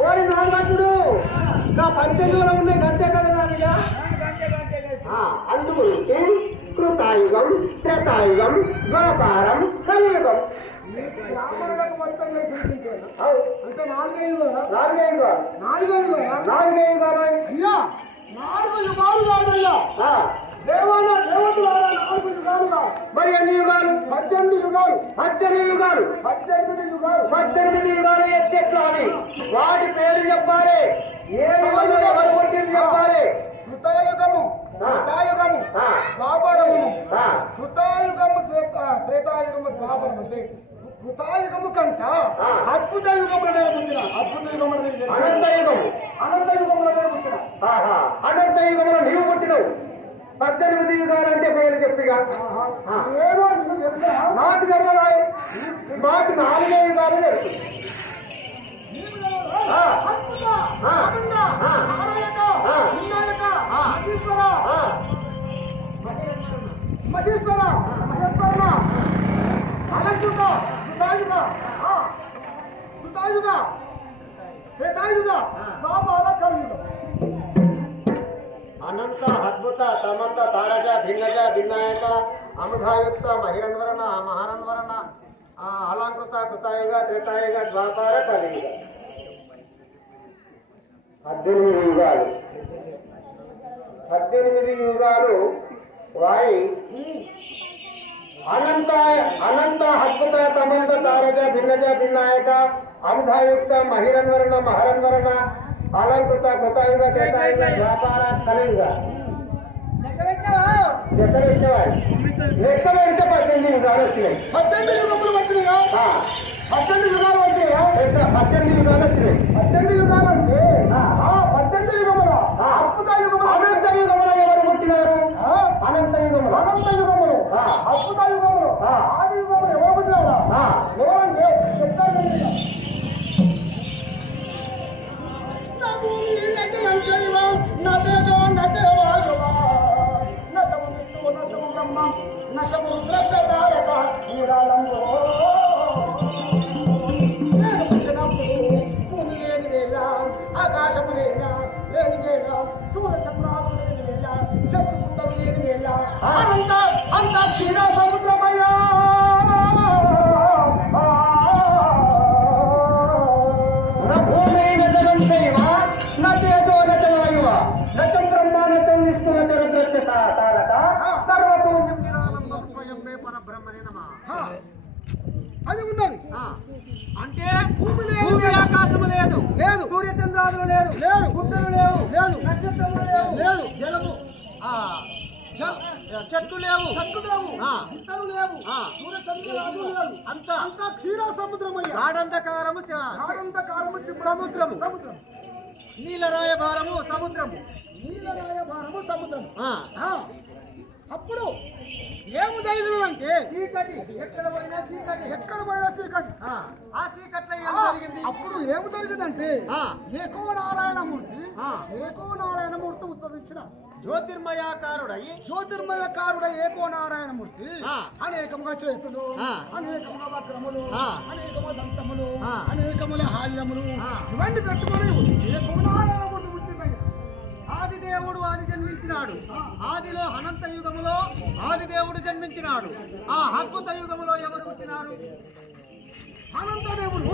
ఓరి నాగభటుడు నా పంచదూరం ఉన్నాయి గంతే కదా నాన్నయ్య. అందు గురించి కృతాయుగం త్రేతాయుగం ద్వాపారం కలియుగం. బ్రాహ్మణులకు మొత్తం అంటే నాలుగైదు నాలుగైదు అయ్యా 4 యుగాలు కాదయ్యా. దేవతలారా 4 యుగాలుగా. మరి ఎన్ని యుగాలు? 18 యుగాలు. 18 యుగాలు. 18 యుగాలు ఎట్లా అని వాటి పేరు చెప్పాలి. ఏ యుగంలో ఎవరు పుట్టింది చెప్పాలి. కృతయుగము ద్వాపరము. కృతయుగము త్రేతాయుగము ద్వాపరం అంటే కృతాయుగము కంట అద్భుత యుగములనే పుట్టిన. అద్భుత యుగములు అనంతయుగములనే పుట్టిన. అనంతయుగంలో నీవు పుట్టినవు. 18 యుగాలు అంటే పేరు చెప్పిగా ఏమో నీకు తెలుసా? నాకు తెలియదు. మాకు 4 యుగాలు తెలుసు. మహేశ్వర అనంతుగా అనంత అద్భుత తమంత తారజ భిన్నజ భిన్నాయక అముధాయుక్త మహిరన్వరణ మహారన్వరణ అలంకృత కృతాయుగ త్రేతాయుగ ద్వాపార కలియుగ. 18 యుగాలు. 18 యుగాలు వాయి అనంత అద్భుత తమంత తారజ భిన్నజ భిన్నాయక అముధాయుక్త మహిరన్వరణ మహరన్వరణ అలంకృత కృతాయుగ త్రేతాయుగ ద్వాపార కలియుగ. లెక్క పెడితే 18 యుగాలు వచ్చినాయి. 18 యుగములు వచ్చినాయా? 18 యుగాలు వచ్చినాయా? 18 యుగాలు వచ్చినాయి. 18 యుగాలు అంటే 18 యుగముల అద్భుత యుగములు. అనంత యుగములో ఎవరు పుట్టినారు? అనంత యుగములు. అద్భుత యుగములు. ఆది యుగములు ఎవరు పుట్టినారా? ఎవరంటే చెప్తాను. నా భూమి నజరం చేయవ నదేజో నదేవాయవ నశము విష్ణువు నశము బ్రహ్మం నశము రుద్రక్షతారక నీరాళంలో నేను పుట్టినప్పుడు భూమి లేని వేళ ఆకాశము లేనా లేని వేళ సూర్య చంద్రాలు లేని వేళ చెట్టు పుట్టలు లేని వేళ అంత క్షీర సముద్రమయ్యా. భూమి నజరం చేయవ నదేజో నజవాయువ నచం బ్రహ్మ నచం విష్ణు నచ రుద్రక్షతారక సర్వతోజం నిరాళంబం స్వయం మే పరబ్రహ్మణే నమః. అది ఉన్నది. అంటే భూమి ఆకాశము లేదు, సూర్య చంద్రాలు లేరు, గుట్టలు లేవు, నక్షత్రములు లేవు, జలము చెట్లు లేవు, గుట్టలు లేవు, సూర్య చంద్రాలు లేవు. అంతా క్షీర సముద్రమయ్యా. గాఢంధకారము సముద్రము, నీలరాయ భారము సముద్రము. అప్పుడు ఏమి జరిగినదంటే చీకటి ఎక్కడ పోయినా చీకటి. ఆ చీకట్లో ఏం జరిగింది? అప్పుడు ఏమి జరిగిందంటే ఏకో నారాయణమూర్తి ఉత్తరించిన జ్యోతిర్మయాకారుడై ఏకో నారాయణమూర్తి అనేకముగా చేతులు, అనేకముగా వక్రములు, అనేకముగా దంతములు, అనేకముల హాల్యములు ఇవన్నీ పెట్టుకొని ఏకో నారాయణమూర్తి పుట్టినయ్యా. ఆదిదేవుడు ఆది జన్మించినాడు. ఆదిలో అనంత యుగములో ఆదిదేవుడు జన్మించినాడు. ఆ అద్భుత యుగములో ఎవరు పుట్టినారు? అనంతదేవుడు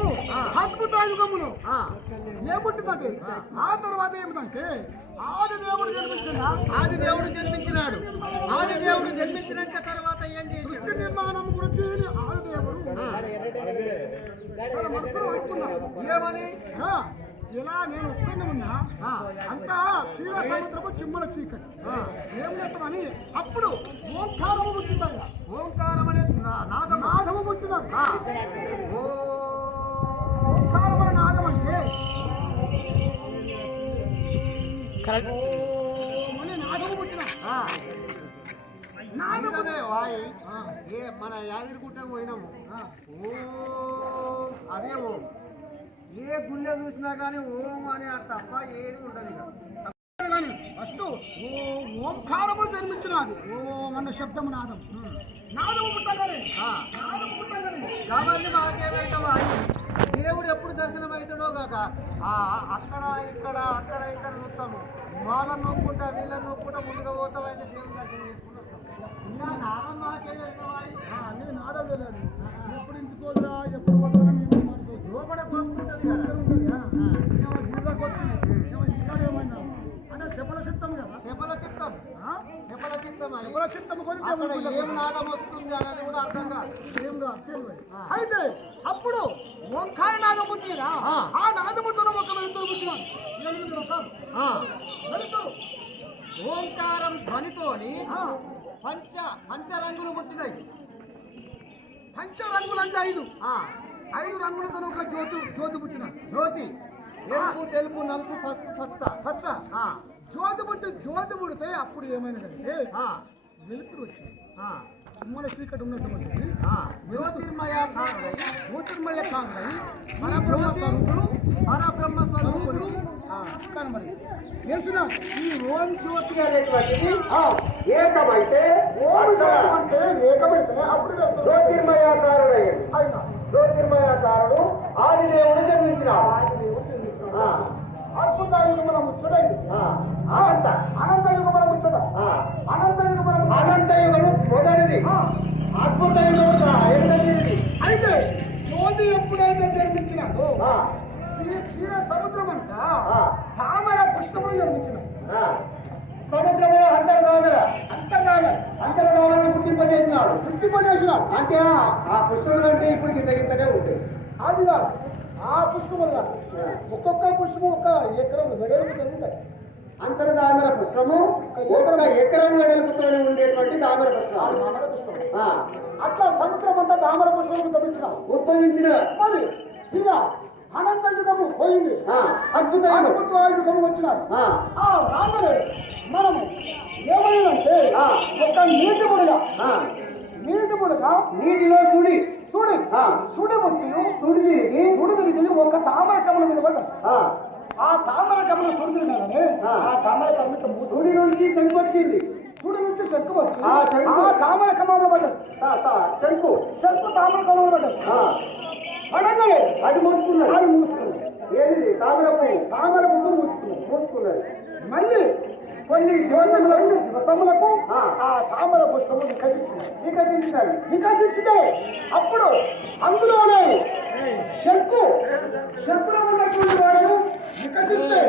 అద్భుత యుగములు ఏముంటుందంటే ఆ తర్వాత ఏమిటంటే ఆదిదేవుడు జన్మించినాడు. ఆదిదేవుడు జన్మించినాక తర్వాత ఏం చేసి సృష్టి నిర్మాణం గురించి ఆదిదేవుడు తన మనసులో అనుకున్నాడు. ఏమని? ఇలా నేను ఒక్కనే ఉన్నా అంతా క్షీర సముద్రము చిమ్మల చీకటి ఏం చేస్తామని అప్పుడు ఓంకారము పుట్టిందయ్య. ఓంకారం అనే నాదము పుట్టినాడు. ఓంకారం అనే నాదం అంటే నాదము పుట్టిన నాదమునే వాయి మన యాదగిరిగుట్టకు పోయినాము. అదే ఓం. ఏ గుళ్ళ చూసినా కానీ ఓం అని తప్ప ఏది ఉండదు. ఫస్ట్ ఓంకారము జన్మించినది. ఓం అన్న శబ్దము నాదం. నాదము పుట్టగానే కాబట్టి మాకేమైతే దేవుడు ఎప్పుడు దర్శనం అవుతాడో కాక అక్కడ ఇక్కడ చూస్తాము. వాళ్ళని నొక్కుంటా వీళ్ళని నొక్కుంటా ముందుగా పోతాం. అయితే దేవుడు దర్శనం చేసుకుంటాం. నాదం నేను నాదం తెలియదు. ఎప్పుడు ఇంటికి పోదురా ఎప్పుడు పోతారా మేము లోపల కోరుకుంటుంది కదా. ఏమైనా అంటే శబల చిత్తం కదా. శబల చిత్తం శబల చిత్తం అక్కడ ఏం నాదం వస్తుంది అనేది కూడా అర్థం కాదు. ఏం కాదు. అయితే అప్పుడు ఓంకార నాదం పుట్టినా ఆ నాదముతో ఒక వెలుతురు పుట్టినాడు. వెలుతురు ఓంకారం ధ్వనితోని పంచరంగులు పుట్టినాయి. పంచరంగులు అంటే 5 రంగులతో ఒక జ్యోతి పుట్టినాడు. జ్యోతి ఎరుపు తెలుపు నలుపు పచ్చ జ్యోతి పుడితే అప్పుడు ఏమైనా కంటే వెలుతురు వచ్చింది. మన చీకటి ఉన్నటువంటి జ్యోతిర్మయ కాంగ్రై పరబ్రహ్మ స్వరూపుడు కనబడి ఈ ఓం జ్యోతి అనేటువంటిది ఏకమైతే అప్పుడు జ్యోతిర్మయాకారుడయ్యాడు. జ్యోతిర్మయాకారుడు ఆదిదేవుడు జన్మించినాడు. అద్భుత యుగముల ముచ్చటైంది. అనంత యుగముల ముచ్చట. అనంత యుగము మొదటిది. అద్భుత యుగము రెండవది. అయితే జ్యోతి ఎప్పుడైతే జన్మించినాదో క్షీర సముద్రం అంతా తామర పుష్పములు జన్మించినాయి. సముద్రంలో అంతర్దామరను గుర్తింపజేసినాడు. అంటే ఆ పుష్పములు అంటే ఇప్పుడు గింతనే ఉంటాయి. అది కాదు, ఆ పుష్పములు కాదు. ఒక్కొక్క పుష్పము ఒక ఎకరం వెడల్పు జరుగుతాయి. అంతర్దామర పుష్పము ఒక ఎకరం వెడల్పుతో ఉండేటువంటి దామర పుష్పం. అట్లా సముద్రం అంతా దామర పుష్పము ఉద్భవించిన మరి ఇక అనంత యుగము పోయింది. అద్భుత యుగము వచ్చినారు. రాగానే మనము ఏమైందంటే ఒక నీటి బుడగా నీటిలో సుడి తిరిగి ఒక తామర కమల మీద పడ్డా. ఆ తామర కమల సుడి తిరిగానే ఆ తామర కమల సుడి నుంచి శంకు వచ్చింది. సుడి నుంచి శంకు వచ్చి ఆ తామర కమలంలో పడ్డది. శంకు తామర కమలంలో పడ్డది. పడగానే అది మూసుకున్నది. ఏది తామర పువ్వు మూసుకున్నది. మళ్ళీ కొన్ని దివసములకు ఆ తామర పుష్పము వికసించితే అప్పుడు అందులోనే శంకులో ఉన్నటువంటి వాడు వికసిస్తే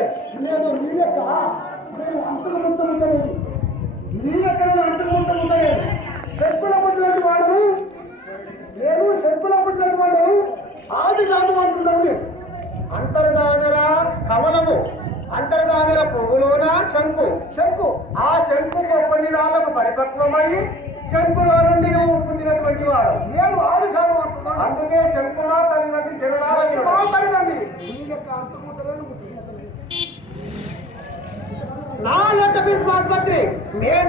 నేను నీ యొక్క నేను అంటుకుంటలేదు. నీ ఎక్కడ అంటుకుంటలేదు. శంకులో పుట్టినటువంటి వాడు నేను శంకులో పుట్టినటువంటి వాడు ఆది జాతం అంటున్నాను. అంతర్దామర కమలము, అంతర్దామర పువ్వులోన శంకు. ఆ శంకు కొన్ని నాళ్ళకు పరిపక్వమై శంకులో నుండి నువ్వు పుట్టినటువంటి వాడు. నేను ఆది జాతం అంటున్నాను. అందుకే శంకునా తల్లిదండ్రి తల్లిదండ్రి నీ యొక్క అంటుకుంటలేదు. నా లెక్క ఫీజు ఆసుపత్రి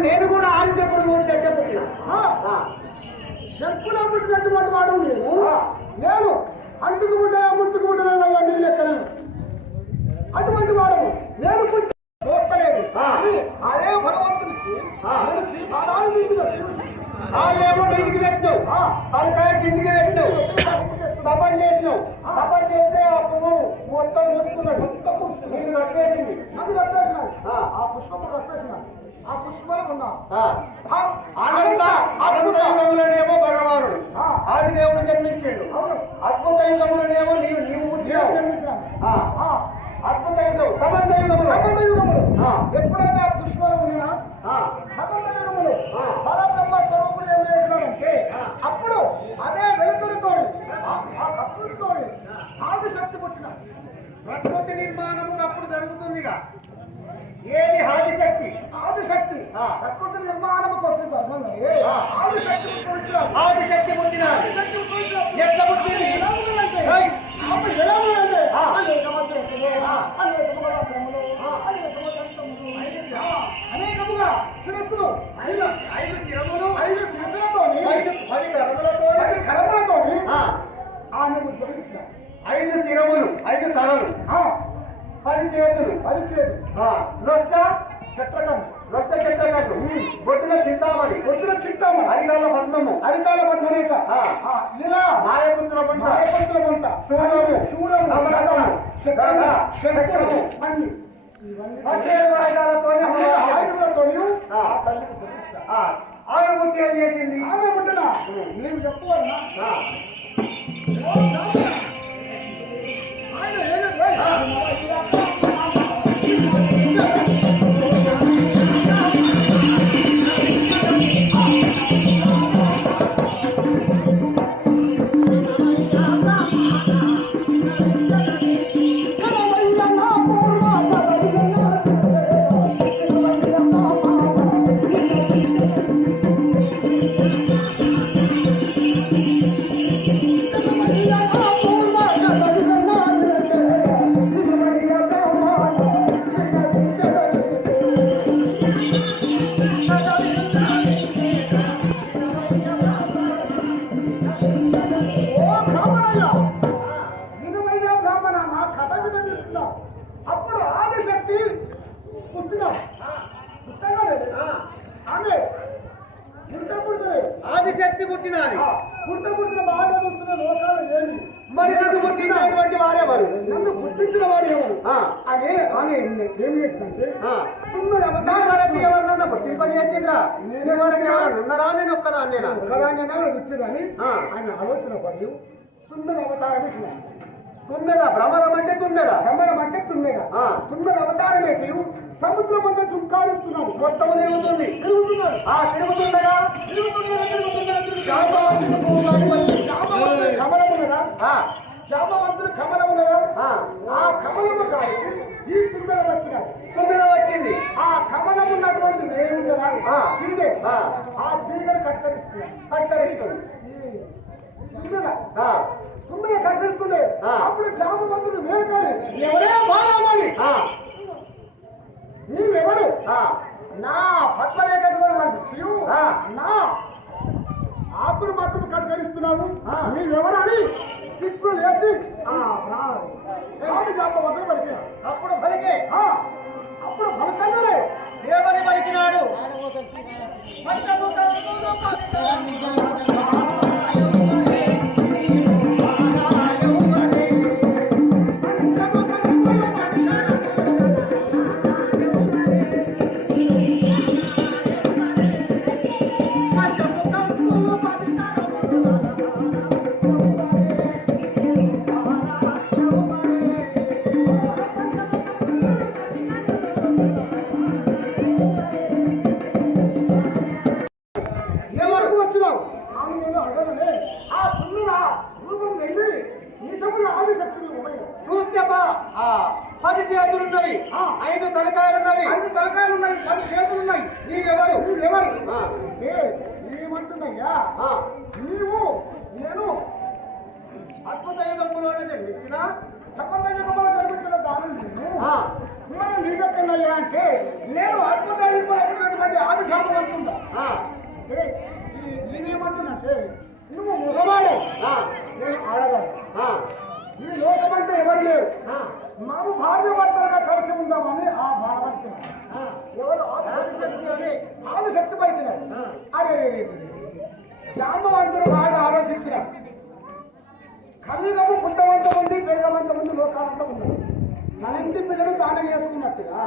నేను కూడా ఆదిత్యపురం పుట్టిన శంకులో పుట్టినటువంటి వాడు నేను ముట్టుకుంటా నీ లెక్కన అటువంటి వాడము నేను చూస్తలేదు. అదే భగవంతునికి వాళ్ళేమో మీదికి పెట్టు, తలకాయ కిందికి పెట్టు. తపం చేసినావు. తపం చేస్తే ఆ పువ్వు మొత్తం మూసుకున్నది. నీకు కప్పేసింది. అది కప్పేసినారు. ఆ పుష్పము కప్పేసినారు. ఆ పుష్పలు ఉన్నా అనంత యుగములనేమో భగవానుడు ఆదిదేవుడు జన్మించాడు. అద్భుత యుగములనేమో నీవు జన్మించాను. అద్భుత యుగం కమంత యుగములు. ఎప్పుడైతే ఆ పుష్పలు ఉన్నా కమంత యుగములు పరబ్రహ్మ స్వరూపుడు ఏం చేసినాడంటే అప్పుడు అదే వెలుతురుతో ఆ కప్పులతో ఆదిశక్తి పుట్టిన ప్రకృతి నిర్మాణం అప్పుడు జరుగుతుందిగా. ఏది ఆదిశక్తి ప్రకృతి నిర్మాణం కొద్ది ఆదిశక్తి పుట్టినారు. ఎట్లా పుట్టింది? అనేకముగా శిరస్సులు 5 శిరములు 5 శిరస్సులతో 10 కరములతో ఆమె ఉద్భవించిన 5 శిరములు 5 తలలు 10 చేతులు పరిచేది నొక్క చక్రకం, రక్త చక్రకట్టు, బొట్టిన చింతామణి, పొద్దున చింతాము, అరికాల పద్మము, అరికాల పద్మరేఖ, ఇలా మాయపుత్ర పంట, మాయపత్రుల వంట, శూలము, శూలము, అమరకము, చక్రము, శంఖము, శంఖము, అన్ని 17 ఆయుధాలతోనే ఆయుధములతోని ఆ. ఆ తల్లికి ప్రతిష్ట. ఆమె ముట్టి ఏం చేసింది? ఆమె పుట్టిన నేను చెప్పుకోవాలన్నా ఆ, ఆయన ఏమి అప్పుడు ఆదిశక్తి పుట్టిన ఆమె ఆదిశక్తి పుట్టినది. పుట్టిన బాగా చూస్తున్న లోకాలు ఏమి మరి నన్ను పుట్టినటువంటి వారెవరు? నన్ను పుట్టించిన వారు ఎవరు? ఆ, అదే ఆమె ఏం చేస్తుందంటే ఆ. వరకు ఎవరినన్నా పుట్టింపజేసిండ్రా? నేను వరకు ఎవరు ఉన్నారా? నేను ఒక్కదాన్నేనా? ఒకదాన్ని విచ్చు కానీ ఆ. ఆయన ఆలోచన పడి తుమ్మెద అవతారం వేసినాడు. తుమ్మెద, భ్రమరం అంటే తుమ్మెద. భ్రమణం అంటే తుమ్మెద. ఆ. తుమ్మెద అవతారం వేసి సముద్రం అంతా చుంకారుస్తున్నాడు. మొత్తం తిరుగుతుంది. తిరుగుతున్నాడు. ఆ తిరుగుతుండగా కమలమునగా ఆ, జామవంతుడు కమలమునగా ఆ. ఆ కమలము కాదు ఈ తుమ్మెద వచ్చినాడు. తుమ్మెద వచ్చింది. ఆ కమలం ఉన్నటువంటి నేనుండగా ఆ. తిరిగే ఆ. ఆ తీగలు కట్టరిస్తున్నాడు. కట్టరిస్తుంది. తుమ్మెద ఆ, తుమ్మెద కట్టరిస్తుండే. ఆ. అప్పుడు జామవంతుడు మేలుకాలి ఎవరే బాలామని ఆ, నీవెవరు? ఆ. నా పద్మరేఖ కూడా మనకు ఆ. నా ఆకులు మాత్రం కడకరిస్తున్నావు. ఆ. నీవెవరు అని దిక్కులు వేసి జాపవద్దు పలికిన. అప్పుడు పలికే అప్పుడు పలకన్నాడే ఏమని పలికినాడు? ఎవరికి వచ్చినావు? ఆమె నేను అడగలే. ఆ తుమ్మిన రూపం వెళ్ళి నిజములు ఆదిశక్తులు ఉన్నాయి. చూస్తేపా 10 చేతులున్నవి, ఆ. 5 తలకాయలున్నవి, 5 తలకాయలు ఉన్నాయి, 10 చేతులు ఉన్నాయి. నీవెవరు? నీవెవరు? ఆ. ఏమంటున్నాయ్యా? ఆ, నీవు నేను అద్భుత యుగములోనే జన్మించిన తప్పనిసరిగా జరిపించిన దానం నేను. ఆ. మరి నీవెక్కడయ్యా అంటే నేను అద్భుతమైనటువంటి ఆది శాపవంతుందా? ఆ, నేనేమంటున్నట్టే నువ్వు మగవాడే, ఆ, నేను ఆడదాను. ఆ, ఈ లోకమంతా ఎవరు లేరు. ఆ, మనము భార్య భర్తలుగా కలిసి ఉందామని ఆ భావన ఆ. ఎవరు ఆదిశక్తి అని. ఆదిశక్తి పలికినాడు. ఆ. అరే జాంబవంతుడు బాగా ఆలోచించిన కలియుగము పుట్టవంత ఉంది, పెరగవంత ఉంది, లోకాలంతా ఉంది. మన ఇంటి పిల్లలు తానే చేసుకున్నట్టుగా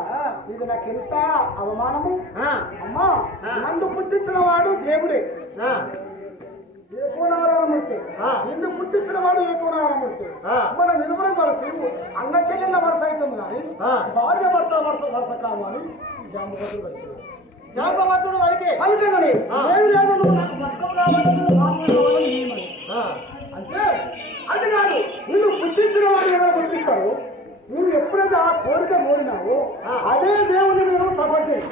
ఇది నాకెంత అవమానము. ఆ, అమ్మా ఆ. నన్ను పుట్టించిన వాడు దేవుడే, ఆ, ఏకోనారాయణమూర్తి. ఆ. నిన్ను పుట్టించిన వాడు ఏకోనారాయణమూర్తి. ఆ. మన నిరుపరం వరుస అన్న చెల్లెళ్ళ వరుస అవుతాం కానీ ఆ. భార్య భర్త వరుస కావాలి. జాంబవంతుడు పలికినాడు. జాంబవంతుడు వరకే. పలికనని ఆ. లేదు లేదు నువ్వు నాకు భర్త కావాలి, నువ్వు భార్య కావాలి, నియమని. ఆ, అంటే అది కాదు, నిన్ను పుట్టించిన వాడు ఎవరు పుట్టిస్తారు. నువ్వు ఎప్పుడైతే ఆ కోరిక కోరినావో ఆ. అదే దేవుని నేను తపస్సు చేయి.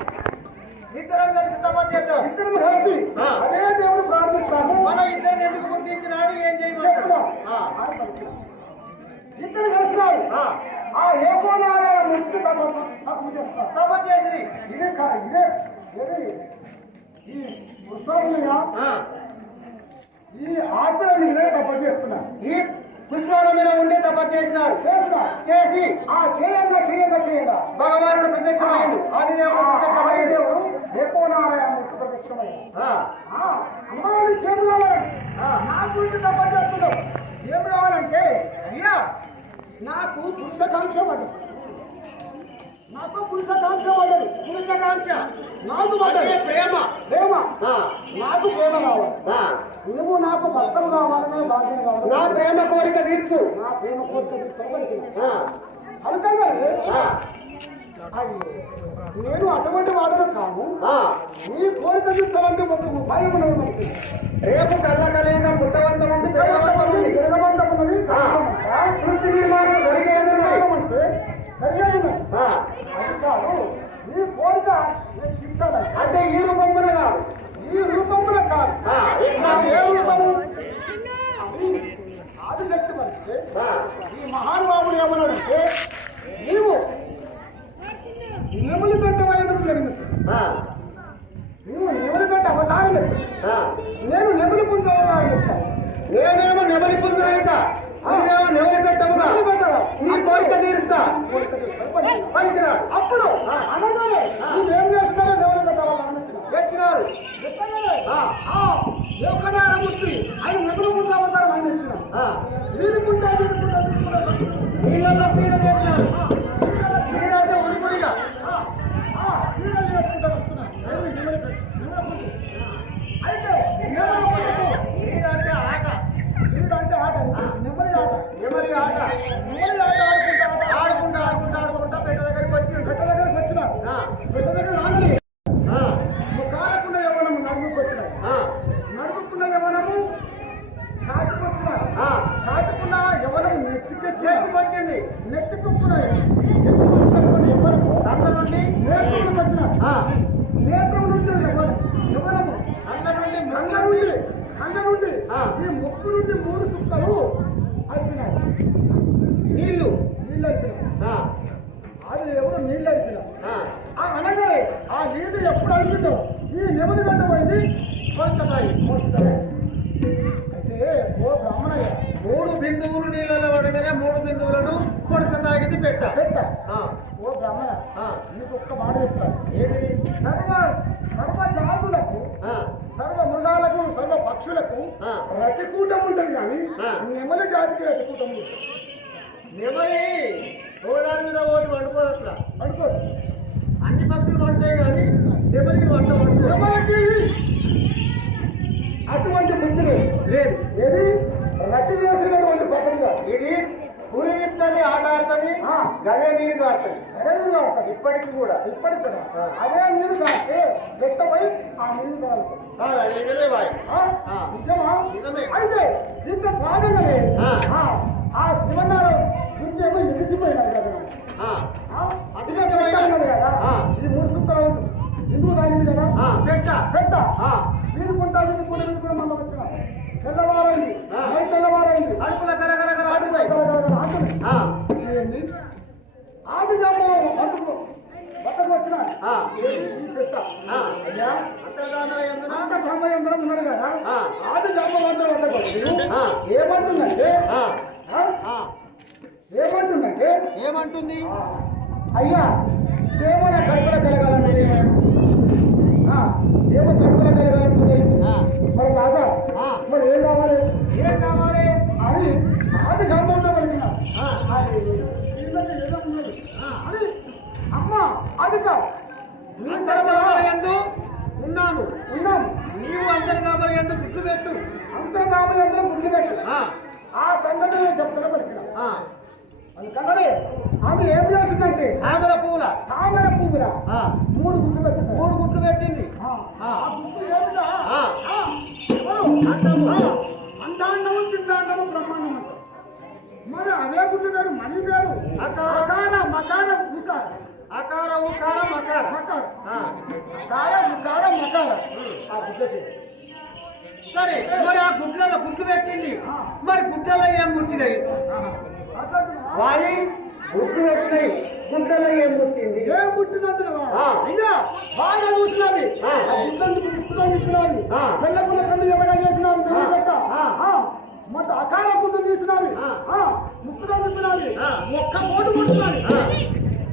ఇద్దరం కలిసి తపస్సు చేద్దాం. ఇద్దరం కలిసి ఆ. అదే దేవుడు ప్రార్థిస్తాము. మన ఇద్దరిని ఎందుకు పుట్టించినాడు, ఏం చేయమన్నాడు? చెప్పుదాం. ఆ, ఇద్దరు కలిసినారు. ఆ. ఆ ఏకోనారాయణ మూర్తి తపస్సు చేస్తారు. తపస్సు చేసింది. ఇదే ఏది ఈ ఉత్సవంగా ఆ, ఈ ఆత్మ మీదే తపస్సు చేస్తున్నారు. ఈ పుష్పాల మీద ఉండే తప చేసినారు. చేసి ఆ చేయంగా భగవానుడు ప్రత్యక్షమైండు. ఆదిదేవుడు ప్రత్యక్షమైండు. ఎక్కువ నారాయణమూర్తి ప్రత్యక్షమైంది. ఆ, అమ్మవారికి ఏం కావాలంటే నా గురించి తప్ప చేస్తున్నావు. ఏం కావాలంటే అయ్యా నాకు పురుషకాంక్ష పడ్డది. పురుషకాంక్ష నాకు పడ్డది. ప్రేమ. ఆ, నాకు ప్రేమ కావాలి. ఆ, నువ్వు నాకు భర్తలు కావాలని భాగ్యం కావాలి. నా ప్రేమ కోరిక తీర్చు. నా ప్రేమ కోరిక తీసుకోవాలి. ఆ, అనుకంగా ఆ, నేను అటువంటి వాడను కాను. ఆ. నీ కోరిక తీర్చాలంటే ఒక భయం ఉన్నది మనకి. రేపు కళ్ళకలేక పుట్టవంతం ఉంది, పెరగవంతం ఉంది. జగమంతం ఉన్నది. ఆ, సృష్టి నిర్మాణం జరిగేది ఉన్నది. అంటే సరిగా ఆ, అది కాదు. నీ కోరిక నేను తీర్చాలి. అంటే ఈ రూపంలో కాదు. ఈ రూపంలో కాదు. ఆ, ఎట్లా? ఏ రూపము? అది ఆదిశక్తి పరిస్తే ఆ, ఈ మహానుభావుడు ఏమన్నాడంటే నీవు నెమలి పెట్ట వయనం జన్మించు. ఆ, నీవు నెమలి పెట్ట అవతారం ఎత్తు. ఆ. నేను నెమలి పుంజాలని చెప్తాను. నేనేమో నెమలి పుంజురైతా, నువ్వేమో నెమలి పెట్టముగా. నీ కోరిక తీరుస్తా. పలికినాడు. అప్పుడు అనగానే నువ్వేం చేస్తున్నారో నెమలి పెట్టవాలని వచ్చినారు. దేవకనారమూర్తి ఆయన నెమలి పుంజ అవతారం ఆయన ఇచ్చినాడు. ఆ, వీరుకుంటా నీళ్ళల్లో పీడ చేసినారు. పీడ అంటే ఉరిపురిగా. వీరలు చేసుకుంటా వస్తున్నాను. అయితే నెమలి పుంజకు పీడ అంటే ఆట. వీడంటే ఆట నెమలి ఆట. నెమలి ఆట. నెమలి ఆట ఆడుకుంటా పెట్ట దగ్గరికి వచ్చి పెట్ట దగ్గరకు వచ్చినాడు. ఆ, పెట్ట దగ్గర రాగానే ఆ, కాలకున్న యవనము నడుముకు వచ్చినాడు. ఆ, నడుపుకున్న యవనము షాటుకు వచ్చినాడు. ఆ. షాటుకున్న యవనము నెత్తికెక్కి చేతికొచ్చింది. నెత్తికొక్కున్న నెత్తికొచ్చినటువంటి యవనము కళ్ళ నుండి నేత్రంలోకి వచ్చినాడు. ఆ, నేత్రం నుంచి యవనము కళ్ళ నుండి ఆ. ఈ ముక్కు నుండి 3 సుక్కలు అడిపినాయి. నీళ్లు. నీళ్ళు అడిపినాయి. ఆ, అది ఎవరు నీళ్ళు అడిపినారు. ఆ, అనగానే ఆ నీళ్లు ఎప్పుడు అడిగిందో ఈ నెమలి వెంట పోయింది. కోల్కతాయి. అయితే ఓ బ్రాహ్మణయ్య 3 బిందువులు నీళ్ళలో పడగానే 3 బిందువులను కొడుక తాగింది పెట్ట. పెట్ట ఆ, ఓ బ్రాహ్మణ ఆ. నీకు ఒక్క మాట చెప్తాను. ఏంటిది? సర్వ జాతులకు ఆ, సర్వ మృగాలకు సర్వ పక్షులకు ఆ. రతికూటం ఉంటుంది కానీ ఆ. నెమలి జాతికి రతికూటం ఉంటుంది. నెమలి ఓదాని మీద ఒకటి వండుకోదు. అట్లా అనుకోదు. అన్ని పక్షులు వంటాయి కానీ నెమలికి వంట వండుకో నెమలికి అటువంటి బుద్ధి లేదు. లేదు. ఏది రతి చేసినటువంటి పద్ధతిగా ఇది పులి విత్తది, ఆట ఆడుతుంది. ఆ. గదే నీరు కాడుతుంది. ఎరవిగా ఉంటుంది. ఇప్పటికి కూడా. ఇప్పటికి కూడా ఆ. అదే నీరు కాస్తే ఎత్తపోయి ఆ నీరు తాగుతుంది. కాదా? నిజమే బాయ్. ఆ. నిజమా? నిజమే. అయితే ఇంత త్రాగంగానే ఆ. ఆ శివనారాయణ నుంచి ఏమో ఎగిసిపోయినాడు కదా. ఆ, అదిగా పెట్టాలి కదా. ఆ. ఇది 3 సుక్కలు హిందువు తాగింది కదా. ఆ, పెట్ట. పెట్ట ఆ. వీరుకుంటా వీరుకుంటా మళ్ళీ వచ్చిన తెల్లవారైంది. ఆ. నైట్ తెల్లవారైంది. అడుపుల గరగరగర ఆడుతాయి. ఆటలు ఆ, ఏంది? ఆది జాపం బతుకు వచ్చిన ఆ. ఈ పెట్ట. ఆ. అయ్యా అంతర్ధాన యందున అంతర్ధామయంత్రం ఉన్నాడు కదా. ఆ. ఆది జాపవంతరం వద్దకు ఆ. ఏమంటుందంటే ఆ, ఆ? ఆ. ఏమంటుందంటే ఏమంటుంది? అయ్యా ఏమో నా కడుపుల కలగాలండి. ఏమో కడుపుల కలగాలంటుంది. ఆ, మరి కాదా ఆ. మరి ఏం కావాలి ఏం కావాలి? అని ఆది జాపవంతరం పలికినా ఆ. అది దీంట్లోకి ఏదో ఉన్నది. ఆ. అని అమ్మ అది కాదు అంతర్ధామ యందు ఉన్నాము. ఉన్నాం. నీవు అంతర్ధామ యందు గుడ్లు పెట్టు. అంతర్ధామయంత్రం గుర్తు పెట్టి ఆ, ఆ సంగతి నేను చెప్తున్నా పలికినా. ఆ. అందుకనే ఆమె ఏం చేసిందంటే తామర పూల. తామర పువ్వుల ఆ, 3 గుడ్లు పెట్టింది. 3 గుడ్లు పెట్టింది. ఆ. ఆ. ఆ గుడ్లు ఏమిటా? ఆ. ఆ. ఎవరు? అండాండము పిండాండము బ్రహ్మాండం అంటారు. మరి అవే గుడ్లు పేరు మనీ పేరు అకార. అకార మకార ఉకార. అకార ఉకార మకార. మకార ఆ. అకార ఉకార మకార ఆ గుడ్ల పేరు. సరే, మరి ఆ గుడ్లలో గుడ్లు పెట్టింది. ఆ. మరి గుడ్లలో ఏం పుట్టినాయి? మాట్లాడుతున్నావా? వారి గుడ్లు పెట్టినాయి. గుడ్లలో ఏం పుట్టింది? ఏం పుట్టినట్టున్నావా? ఆ. అయ్యా బాగా చూసినది. ఆ. తిప్పినది. ఆ. తెల్లగుల కన్ను ఎదగా చేసినది. ఆ. పెట్ట ఆ. మొట్ట అకాల గుడ్డు తీసినది. ఆ. ఒక్క పోటు ముడుచున్నది.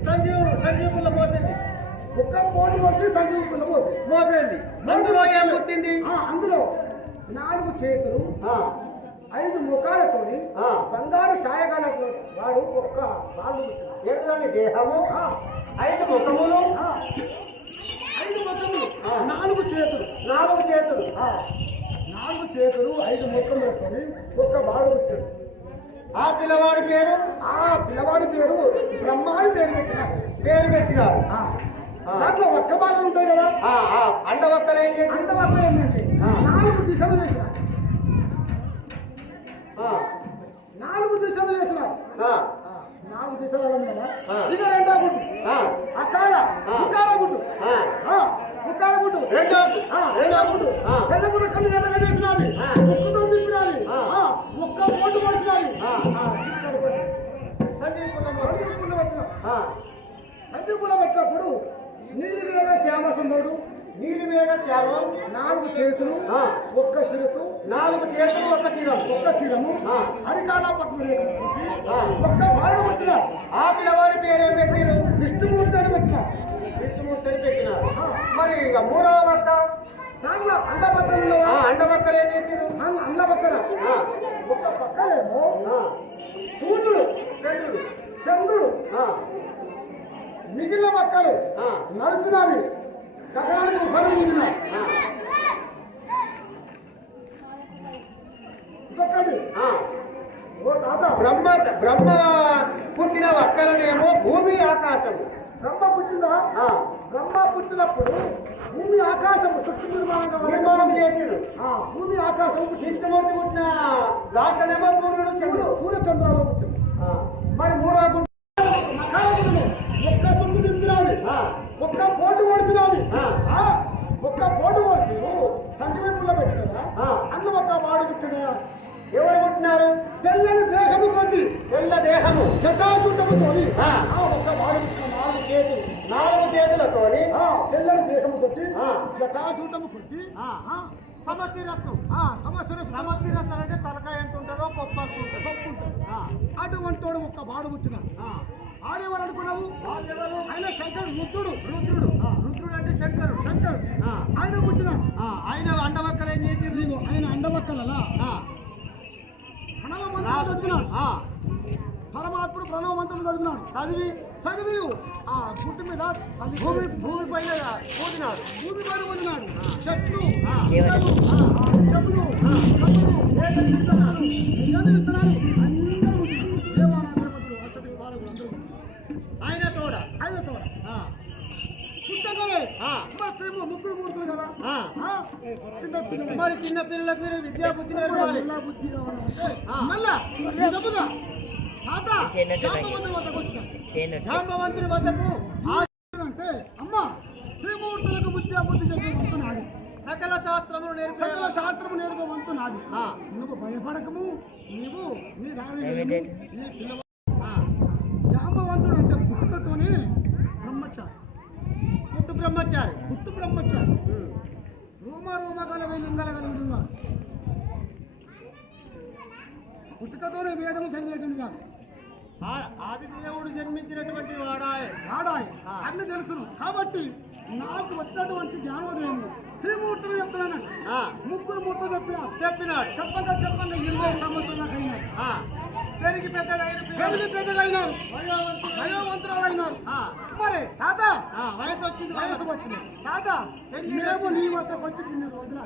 సంజీవ్ పుల్ల మోపింది. ఒక్క పోటు ముడిచి సంజీవ పుల్ల మోపింది. అందులో ఏం పుట్టింది? అందులో 4 చేతులు, 5 ముఖాలతోని బంగారు సాయగాలతో వాడు ఒక్క బాలు ఎర్రని దేహము, 5 ముఖములు, 5 ముఖములు, 4 చేతులు, 4 చేతులు, 4 చేతులు, 5 ముఖములతోని ఒక్క బాలు పుట్టాడు. ఆ పిల్లవాడి పేరు పిల్లవాడి పేరు బ్రహ్మాని పేరు పెట్టినారు. దాంట్లో ఒక్క బాధలు ఉంటాయి కదా. అండవక్కలు ఏం చేసి అంతవరకు ఏంటంటే 4 దిశలు చేసినారు. 4 దిశలు చేసినారు. 4 దిశలు ఉన్నాయా? ఇక రెండో గుడ్డు అకార ఉకార గుడ్డు, ఉకార గుడ్డు రెండో గుడ్డు తెల్ల గుడ్డు కన్ను ఎర్రగా చేసినది, ముక్కుతో తిప్పినది, ఒక్క ఓటు పడిసినది. సందీపుల పెట్టినప్పుడు నీలి మీద శ్యామ సుందరుడు, నీలి మీద శ్యామం, 4 చేతులు, ఒక్క శిరస్సు, 4 చేతులు, ఒక్క శిరము, అరికాల పద్మరేఖ, ఒక్క బాణ పెట్టిన. ఆ పిల్లవాడి పేరు ఏం పెట్టిరు? విష్ణుమూర్తి అని పెట్టిన. విష్ణుమూర్తి అని పెట్టినారు. మరి ఇక 3వ వక్త దాంట్లో అండబక్కలు, అండవక్కలు ఏం చేసిరు? అండబక్కల ఒక పక్కనేమో సూర్యుడు, చంద్రుడు, మిగిలిన పక్కలు నరసింహాది గగనానికి ఉపరం మిగిలిన. ఇంకొకటి ఓ తాత బ్రహ్మ పుట్టిన వక్కలనేమో భూమి ఆకాశం. బ్రహ్మ పుట్టిందా? బ్రహ్మ పుట్టినప్పుడు భూమి ఆకాశము సృష్టి నిర్మాణం చేసిరు. భూమి ఆకాశం విష్ణుమూర్తి పుట్టిన దాంట్లోనేమో సూర్యుడు సూర్యచంద్రాలు పుట్టింది. మరి 3వ గుడ్డు ఒక్క సుమ్ము నింపినాది, ఒక్క పోటు ఓడిసినాది, ఒక్క పోటు ఓడిసి సంజీవిపుల్లో పెట్టినదా. అన్న ఒక్క వాడు పుట్టిన. ఎవరు పుట్టినారు? తెల్లని దేహము కొద్ది, తెల్ల దేహము, జటాజుటముతో ఒక్క వాడు పుట్టిన. 4 చేతులతోని తెల్లని దేహము కొద్ది, జటాజుటము కొద్ది, సమశిరస్సు. సమశిరస్సు అంటే తలకాయ ఎంత ఉంటుందో గొప్ప ఉంటుంది. అటువంటి ఒక్క వాడు పుట్టిన. ఆడేవాడు అనుకున్నావు ఆయన శంకరుడు, రుద్రుడు అంటే శంకరుడు ఆయన పుట్టిన. ఆయన అండవక్కలు ఏం చేసిరు? ఆయన అండవక్కలలా ప్రణవ మంత్రం చదివినాడు. పరమాత్ముడు ప్రణవ మంత్రం చదివినాడు. చదివి గుట్టు మీద భూమి పైన పోదినాడు. చెట్లు ఆయన తోడ ముగ్గురు మూడుతులు కదా. మరి చిన్న పిల్లలకు మీరు విద్యా బుద్ధి నేర్పాలి. జాంబవంతుని వద్దకు అంటే అమ్మ శ్రీమూర్తులకు విద్యా బుద్ధి చెప్పే సకల శాస్త్రము నేర్పవంతు నాది. నువ్వు భయపడకము, నీవు నీ జాంబవంతుడు అంటే పుట్టుకతోనే పుట్టు బ్రహ్మచారి రోమ గల లింగాల కలిగి ఉన్నాడు. పుట్టుకతోనే వేదము చదివేటువంటి వాడు. ఆది దేవుడు జన్మించినటువంటి వాడాయ్ అన్ని తెలుసును. కాబట్టి నాకు వచ్చినటువంటి జ్ఞానోదయము త్రిమూర్తులు చెప్తున్నాను. ముగ్గురు మూర్తులు చెప్పినాడు. చెప్పగా 20 సంవత్సరాలకు అయినారు. పెరిగి పెద్దగా అయినారు. వయోవంతురాలు అయినారు. మరి తాత వయసు వచ్చింది. తాత మేము నీ వద్దకు వచ్చి 2 రోజులు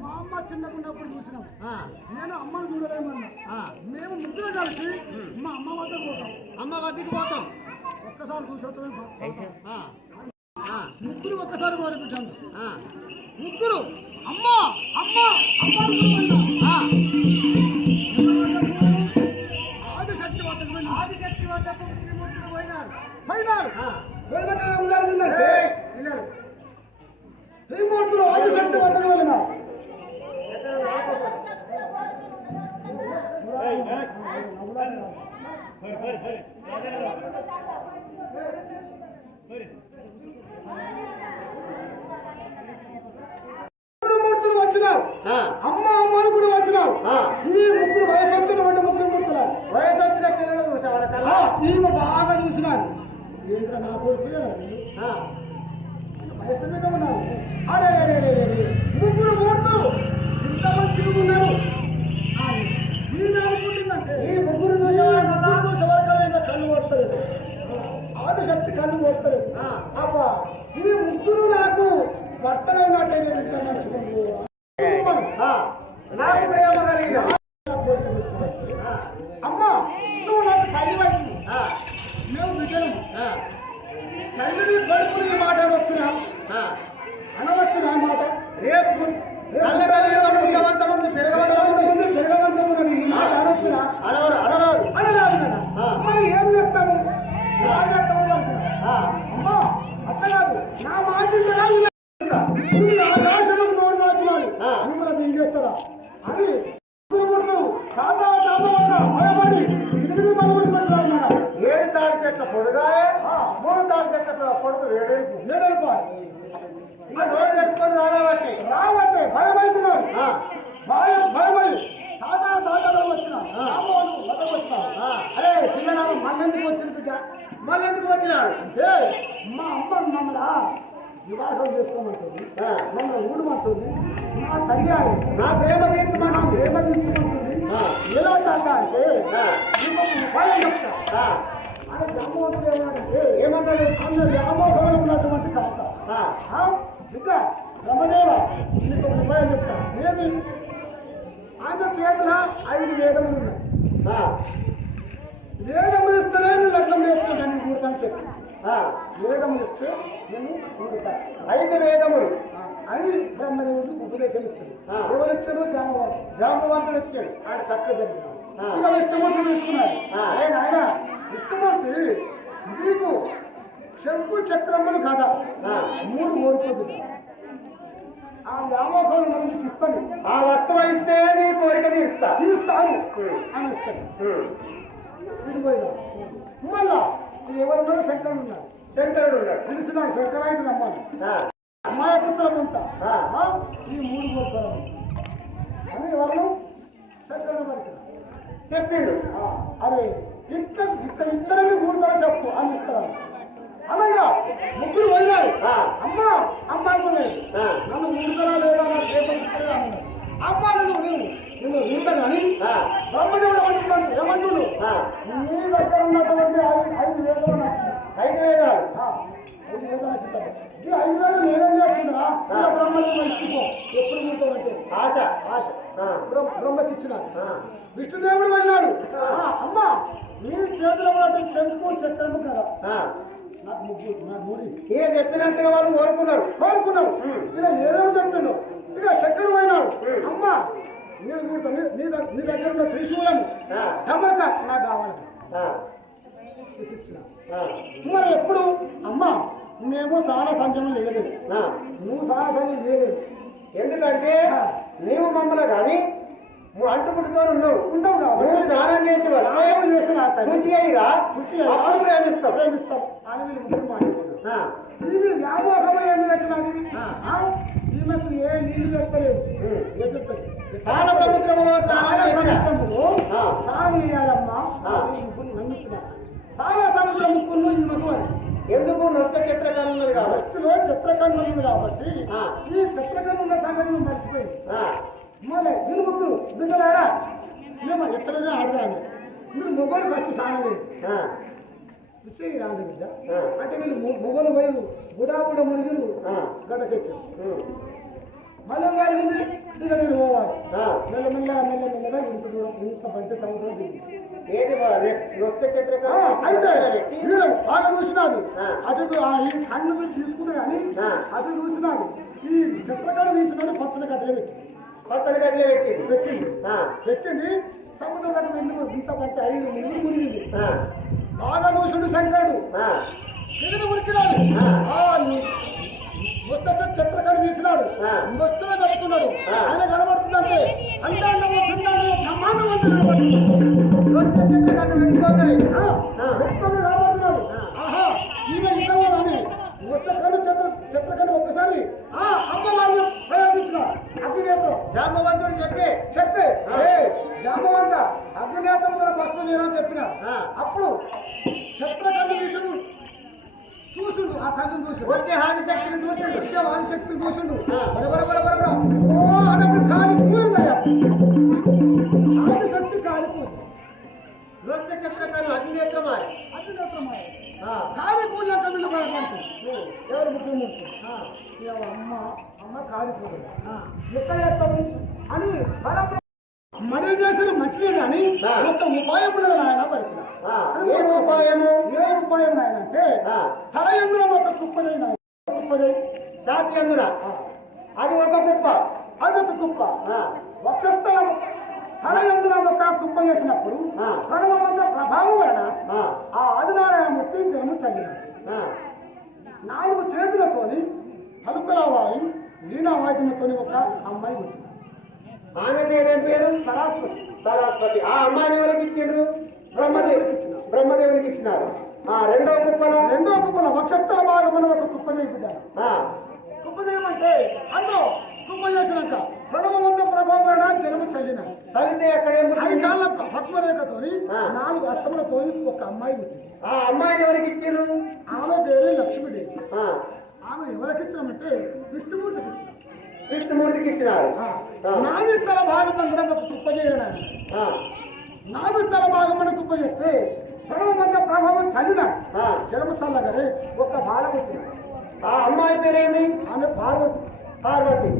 మా అమ్మ చిన్నకున్నప్పుడు చూసినాం. నేను అమ్మను చూడలేమన్నా. మేము ముగ్గురు కలిసి మా అమ్మ వద్దకు పోతాం. ఒక్కసారి చూసొద్దాం. ముగ్గురు ఒక్కసారి కోరిపించాను. ముగ్గురు అమ్మా ఆదిశక్తి వద్దకు త్రిమూర్తులు ఆదిశక్తి వద్దకు వెళ్ళినారు. మూర్తులు వచ్చినారు. అమ్మని కూడా వచ్చినారు. ఈ ముగ్గురు వయసు వచ్చినటువంటి ముగ్గురు మూర్తులు. వయసు వచ్చిన పిల్లలు ఈమె బాగా చూసినారు ఏంట్రా నా కొడుకు ఆ, వయసు మీద ఉన్నారు. అరే అరే అరే అరే, ముగ్గురు మూర్తులు ఇంత మంచిగా ఉన్నారు. వీళ్ళు అనుకుంటుందంటే ఈ ముగ్గురు చూసేవారకల్లా చూసేవారికల్లా కళ్ళు పడతలేదు, ఆదిశక్తి కళ్ళు పడతలేదు. ఆ. అబ్బా ఈ ముగ్గురు నాకు భర్తలైనట్టే నేను ఇంత మంచిగా ఆ, నాకు ప్రేమ కలిగిన అమ్మా నువ్వు నాకు తల్లి వైపు ఆ, మేము బిడ్డలు ఆ, తల్లిని కొడుకుని ఈ మాట వచ్చినా ఆ. అనవచ్చిన మాట రేపు నల్ల తల్లిలో ముందు పెరగమంది పెరగవంతమునని ఈ మాట అనొచ్చిన అనరాదు అనరాదు కదా. ఆ. మరి ఏం చేస్తాము ఎలా చేస్తాము అనుకున్నా. ఆ, అమ్మా అట్లా కాదు నా మాట ఇంతగా వినాలి. ఆకాశముకు నోరు నాకున్నాను ఆ. మిమ్మల్ని దింగేస్తారా అని తాత తాత భయపడి ఇదిగి మనవరికి వచ్చినా ఏడు తాడి చెట్ల పొడుగాయ మూడు తాడి చెట్ల పొడుగు వేడేపు నేనైపోయి ఇంకా నోరు తెచ్చుకొని రాబట్టి రావంటే భయమవుతున్నారు. ఆ, భయమై తాత తాతలో వచ్చిన వచ్చిన ఆ. అరే పిల్లలు మళ్ళెందుకు వచ్చిన బిడ్డ మళ్ళీ ఎందుకు వచ్చినారు అంటే మా అమ్మ మమ్మల్ని వివాహం చేసుకోమంటుంది, ఆ. మమ్మల్ని ఊడమంటుంది. మా తల్లి ఆయన నా ప్రేమ మా తీర్చుకున్నాం ప్రేమ తీసుకుంటుంది. ఆ. ఎలా తాత అంటే ఆ. నీకు భయం చెప్తా ఆ, అని జామోహుడు ఏమన్నాడంటే ఏమన్నాడు ఆమె వ్యామోహంలో ఉన్నటువంటి కాక ఆ, బిడ్డ రమదేవ నీకు ఒక ఉపాయం చెప్తా. ఏమి ఆమె చేతుల 5 వేదములు ఉన్నాయి. ఆ, వేదములు ఇస్తేనే నేను లగ్నం చేసుకుంటాను నేను కూడతాను చెప్పి ఆ. వేదములు ఇస్తే నేను కూడతాను 5 వేదములు అని బ్రహ్మదేవుడు ఉపదేశం ఇచ్చాడు. ఆ. ఎవరు ఇచ్చారు? జామవాడు. జాంబవంతుడు వచ్చాడు ఆయన పక్క జరిగిన ఆ. ఇక విష్ణుమూర్తి తీసుకున్నాడు. ఆ. అరే నాయన విష్ణుమూర్తి నీకు శంకు చక్రములు కదా ఆ. 3 ఓడిపోతుంది. ఆ వ్యామోహం నీకు ఇస్తాను, ఆ వస్తువు ఇస్తే నీ కోరిక తీరుస్తా తీరుస్తాను ఉమ్. అని ఇస్తాను. ఉమ్. విడిపోయినా మళ్ళా ఎవరున్నారు? శంకరుడు ఉన్నాడు. శంకరుడు ఉన్నాడు పిలిచినాడు శంకరాయుడు రమ్మాను. ఆ, అమ్మాయి పుత్రమంతా ఆ. ఈ 3 కోరుకోవడం అని ఎవరు? శంకరుడు మరి చెప్పిండు అరే ఇంత ఇంత ఇస్తారని 3 తర చెప్పు అని ఇస్తారు. అనగా ముగ్గురు పోయినారు. ఆ. అమ్మ అమ్మ అనుకున్నాడు. ఆ. నన్ను 3 తరా లేదా నాకు రేపు ఇస్తారా అన్నాడు. అమ్మ నేను ఇంత కానీ ఆ. బ్రహ్మదేవుడు ఏమంటున్నాడు? ఏమంటుడు ఆ. నీ దగ్గర ఉన్నటువంటి 5 వేదలు నాకు 5 వేదాలు 5 వేదలు నాకు ఇస్తాను. ఈ 5 వేలు నేనేం చేసుకుంటున్నా? ఇలా బ్రహ్మదేవుడు ఇచ్చిపో ఎప్పుడు కూర్చోమంటే ఆశ ఆశ ఆ. బ్రహ్మకి ఇచ్చినారు. ఆ. విష్ణుదేవుడు వెళ్ళాడు. అమ్మ నీ చేతిలో ఉన్నటువంటి శంకు చక్రము కదా ఆ. నాకు నాకు మూడి ఈయన చెప్పినట్టుగా వాళ్ళు కోరుకున్నారు కోరుకున్నావు. ఇలా ఏదో చెప్పిండు. ఇక శంకరుడు పోయినాడు. ఉమ్. అమ్మ నేను కూడతా నీ దగ్గర ఉన్న త్రిశూలము ఆ. టమక నాకు కావాలి ఆ. ఇచ్చిన. ఆ. మరి ఎప్పుడు అమ్మ మేము స్నాన సంచమం చేయలేదు, ఆ. నువ్వు స్నాన సంచమం చేయలేదు. ఎందుకంటే నీవు మమ్మల్ని కానీ నువ్వు అంటుకుంటుతో ఉండవు ఉండవు కాబట్టి నువ్వు స్నానం చేసి స్నానం చేసిన ఆ తల్లి శుచి అయ్యిరా శుచి అయ్యి అప్పుడు ప్రేమిస్తావు ప్రేమిస్తాం అని వీళ్ళు ముగ్గురు మాట్లాడుతున్నారు. ఆ. ఇది వ్యామోహము ఏం చేసినది? ఆ. ఈమెకు ఏ నీళ్లు చెప్తలేదు. ఉమ్. ఏం చెప్తారు? పాల సముద్రములో స్నానం చేసిన ఆ. స్నానం చేయాలమ్మా ఆ. ముగ్గురు నమ్మించిన పాల సముద్రం ముగ్గురు ఈమెకు అని. ఎందుకు నొక్క చిత్రకరణ ఉన్నది కాబట్టి వ్యక్తిలో చిత్రకర్మ ఉంది కాబట్టి ఆ. ఈ చిత్రకర్మ ఉన్న సంగతి నువ్వు మర్చిపోయింది. ఆ. మళ్ళీ వీళ్ళు ముగ్గురు బిడ్డలారా మేము ఎక్కడైనా ఆడదాన్ని మీరు మొగోడు ఫస్ట్ స్నానం లేదు ఆ. శుచి రాదు బిడ్డ. ఆ. అంటే వీళ్ళు మొగోలు బయలు బుడాబుడ మురుగులు ఆ. గడ్డకెక్కారు. ఉమ్. మళ్ళీ గారికి ఇక నేను పోవాలి. ఆ. మెల్లమెల్లగా ఇంత దూరం ఇంత బయట సముద్రం దిగి ఏది నొక్క చిత్రకరణ అయితే వీళ్ళు బాగా చూసినది ఆ. అటు ఈ కన్ను మీరు తీసుకుంటారు కానీ ఆ. అటు చూసినది ఈ చిత్రకళ తీసినది పచ్చని గడ్డలే పచ్చడి గడ్డలే పెట్టింది పెట్టింది ఆ. పెట్టింది సముద్రం గడ్డ ఎందుకు ఇంత పట్టి 5 ముళ్ళు మునిగింది. ఆ. బాగా చూసిండు శంకరుడు ఆ. దిగిన ఉరికినాడు. చిత్రకళ తీసినాడు. ఆ. మొత్తం పెట్టుకున్నాడు. ఆ. ఆయన కనబడుతుందంటే అంటాండమో పిండాండమో బ్రహ్మాండం కనబడుతుంది. నొక్క చిత్రకరణ పెట్టుకోగలి కనబడుతున్నాడు. ఆహా ఈమె ఇంట్లో అని మొత్తం కన్ను చిత్ర చిత్రకళ ఒక్కసారి ఆ అమ్మవారిని ప్రయోగించిన అగ్నినేత్రం జాంబవంతుడు చెప్పే జాంబవంత అగ్నినేత్రం భస్మ చేయని చెప్పిన అప్పుడు చిత్రకళ తీసుడు చూసిండు, ఆ తల్లిని చూసిండు, వచ్చే ఆదిశక్తిని చూసిండు, వచ్చే ఆదిశక్తిని చూసిండు. బరబర ఓ అన్నప్పుడు కాలి కూలిందయ్యా, ఆదిశక్తి కాలి కూలి నృత్య చిత్రకళ అగ్నినేత్రమాయ అగ్నినేత్రమాయ కాలి కూలినాక వీళ్ళు భయపడుతుంది. ఎవరు ముఖ్యమంత్రి అమ్మ కాలి కూలి ఎక్కడ అని బరబర మడి చేసిన మంచిదే కానీ ఒక ఉపాయం ఉన్నది నాయన పలికిన. ఏ ఉపాయము నాయన అంటే తల ఎందులో ఒక కుప్ప చేయి, కుప్ప చేయి సాతి అందున అది ఒక కుప్ప, అదొక కుప్ప వక్షస్థలం తల ఎందులో ఒక కుప్ప చేసినప్పుడు ప్రణవమంత్ర ప్రభావం వలన ఆ ఆదినారాయణ మూర్తి జన్మ చదివినాడు. 4 చేతులతోని పలుకుల వాయి లీనా వాద్యముతోని ఒక అమ్మాయి వచ్చింది. ఆమె పేరేం పేరు? సరస్వతి. సరస్వతి. ఆ అమ్మాయిని ఎవరికి ఇచ్చిండ్రు? బ్రహ్మదేవునికి ఇచ్చినారు. రెండో కుప్పలో వక్షస్థల భాగం ఒక కుప్ప చేయించారు. కుప్ప చేయమంటే అందులో కుప్ప చేసినాక ప్రణవమంత్ర ప్రభావం జన్మ చల్లినారు. చలితే అక్కడేం అరికాళ్ళ పద్మరేఖతోని 4 హస్తములతో ఒక అమ్మాయి పుట్టింది. ఆ అమ్మాయిని ఎవరికి ఇచ్చిండ్రు? ఆమె పేరు లక్ష్మీదేవి. ఆమె ఎవరికి ఇచ్చినామంటే విష్ణుమూర్తికి ఇచ్చిన. విష్ణుమూర్తికి ఇచ్చినారు. నాభిస్థల భాగం అందరం ఒక కుప్ప చేయడానికి నాభిస్థల భాగం మన కుప్ప చేస్తే ప్రణవమంత్ర ప్రభావం చల్లినాడు. జన్మ చల్లగానే ఒక బాల పుట్టినాడు. ఆ అమ్మాయి పేరేమి? ఆమె పార్వతి.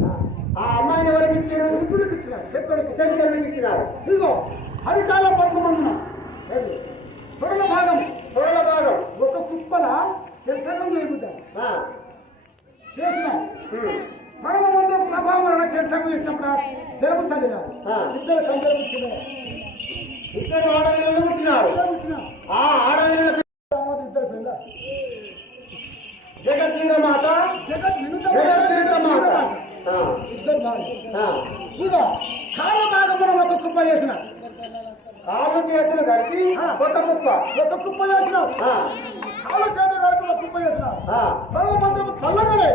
ఆ అమ్మాయిని ఎవరికి ఇచ్చారు? రుద్రుడికి ఇచ్చినారు, శంకరునికి ఇచ్చినారు. ఇదిగో హరికాల పద్మమందున తొడల భాగం ఒక కుప్పల శిరసగం చేయబడ్డారు చేసిన ప్రణవమంత్ర ప్రభావం శిరసగం చేసినప్పుడు జన్మ చల్లినారు. ఇద్దరు కంపెనీ పుట్టినారు. ఇద్దరు ఆడపిల్లలు పుట్టినారు. ఆ ఆడపిల్లల ఇద్దరు పిల్ల జగద్వీర మాత, జగద్వీర మాత ఇద్దరు భార్య. ఇదిగో కాళ్ళ భాగం ఒక కుప్ప చేసిన, కాళ్ళు చేతులు కలిసి ఒక కుప్ప చేసినారు. కాళ్ళు చేతులు కలిసి ఒక కుప్ప చేసినారు. ప్రణవమంత్రం చల్లగానే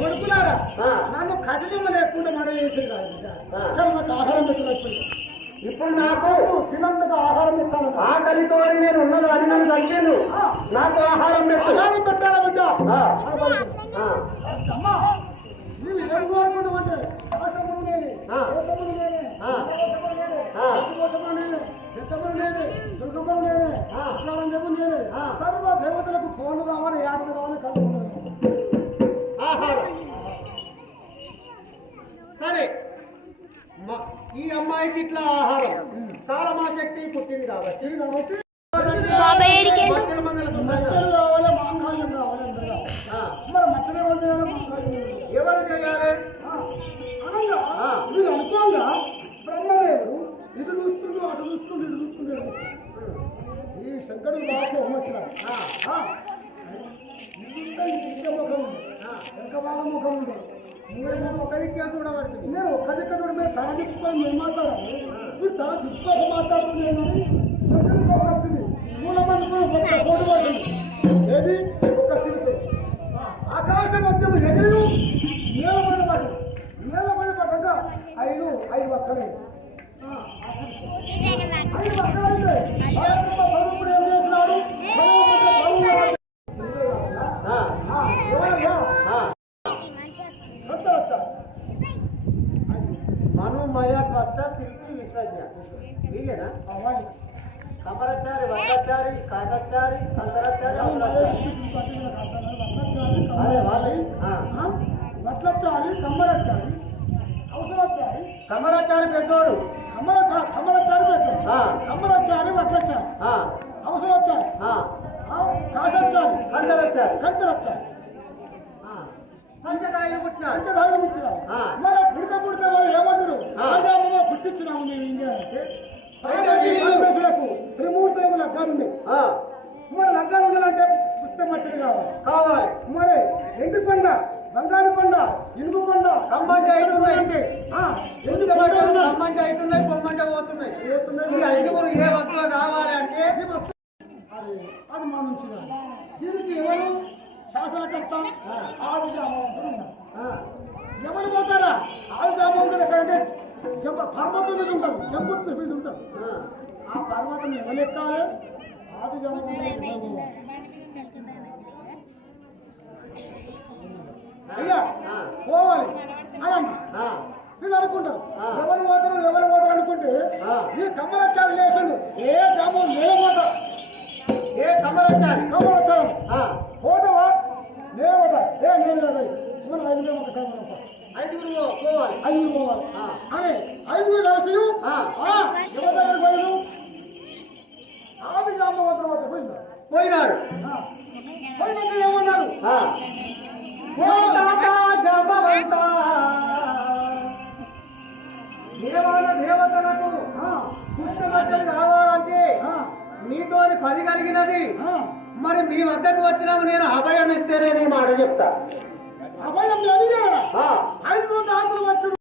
కొడుకులారా నన్ను కఠినమ లేకుండా మడ చేసేది కాదు. నాకు ఆహారం పెట్టినప్పుడు ఇప్పుడు నాకు తినంతగా ఆహారం పెట్టాను. ఆకలితో నేను ఉన్నది అని నన్ను తగ్గిండు. నాకు ఆహారం పెట్టాలా బిడ్డ? అమ్మా నీవు ఏం కోరుకుంటావు అంటే ఆశమును నేనే, కోసమును నేనే, కోసము నేనే, పెద్దమును నేనే, దుర్గమును నేనే, అట్లారంజము నేనే, సర్వ దేవతలకు కోళ్ళు కావాలి, యాటలు కావాలి, కలుపుకుంటారు. ఆహారం సరే. ఈ అమ్మాయికి ఇట్లా ఆహారం కాలమాశక్తి పుట్టింది కాబట్టి మట్టలు కావాలి, మాంగాళ్యం కావాలి అందరూ. మరి మట్టలే మాంగాళ్యం ఎవరు చేయాలి? అనగా మీరు అనుకోగా బ్రహ్మదేవుడు ఇటు చూస్తుండు, అటు చూస్తుండు, ఇటు చూస్తుండే ఈ శంకరుడు బాగా వచ్చినాడు. ముఖం ఉంది, వెనక బాగా ముఖం ఉంది. ఒక దిక్కే చూడవచ్చు. నేను ఒక్క దిక్క మీరు తల దిక్కుకొని మేము మాట్లాడాలి. మీరు తల దిక్కుకొని మాట్లాడుతున్నాను. వచ్చింది మూలమందుకు ఒక్క కోటి పడుతుంది. ఏది ఒక్క శిరసు ఆకాశ మధ్యం ఎగిరి నేలమైన పడ్డాక 5 వక్కలే 5 వక్కలైతే భగవంతుడు ఏం చేసినాడు? ఎవరయ్యా మనుమయ కష్ట సృష్టి విశ్వజ్ఞ వీళ్ళేనా? కమరాచారి, వక్రాచారి, కాశాచారి, అంతరాచారి, అదే వాళ్ళే. వట్లచారి, కమ్మరచారి, అవసరచారి. కమరాచారి పెద్దోడు, కమ్మరచారి పెద్దోడు, కమ్మరచారి, వట్లచారి, అవసరచారి, కాశాచారి, కంచరచారి. పంచదాయిలు పుట్టినాడు. మరి పుడితే వాళ్ళు ఏమంటారు? పుట్టించినాము మేము ఇండియా అంటే త్రిమూర్తులకు లగ్గాలు ఉన్నాయి. మరి లగ్గాలు ఉండాలంటే పుస్తకం మట్టిది కావాలి. మరి ఎండు కొండ, బంగారు కొండ, ఇనుగు కొండ, కమ్మంటే అవుతున్నాయి. ఎందుకు కమ్మంటే అవుతున్నాయి, పొమ్మంటే పోతున్నాయి. ఈ 5 ఏ వస్తువు కావాలి అంటే అది మా నుంచి కాదు. దీనికి ఎవరు శాసనకర్త ఆది జామవంతుడు ఉన్నారు. ఎవరు పోతారా? ఆది జామవంతుడు ఎక్కడంటే పర్వతం మీద ఉంటుంది, చెంబుత్తి మీద ఉంటుంది. ఆ పర్వతం ఎవరెక్కాలి? ఆది జామవంతుడు అయ్యా పోవాలి అని అంట. వీళ్ళు అనుకుంటారు ఎవరు పోతారు అనుకుంటే ఈ కమ్మరచ్చారు లేచండు. ఏ జాము నేను పోతా, ఏ కమ్మరొచ్చారు కమ్మరచ్చారు పోతావా? నేను పోతా. నేను కదా మనం 5 మంది ఒకసారి మనం పోతాం. 5 పోవాలి. 5 పోవాలి అని 5 కలిసి ఎవరి దగ్గర పోయిను? ఆది జామవంతుడు వద్ద పోయినారు. పోయినాక ఏమన్నారు? ఓ తాత జాంబవంత, దేవాల దేవతలకు పుట్టబట్టలు కావాలంటే నీతోని 10 కలిగినది. మరి మీ వద్దకు వచ్చినాము, నేను అభయం ఇస్తేనే నీ మాట చెప్తా. అభయం 5 దాతలు వచ్చారు.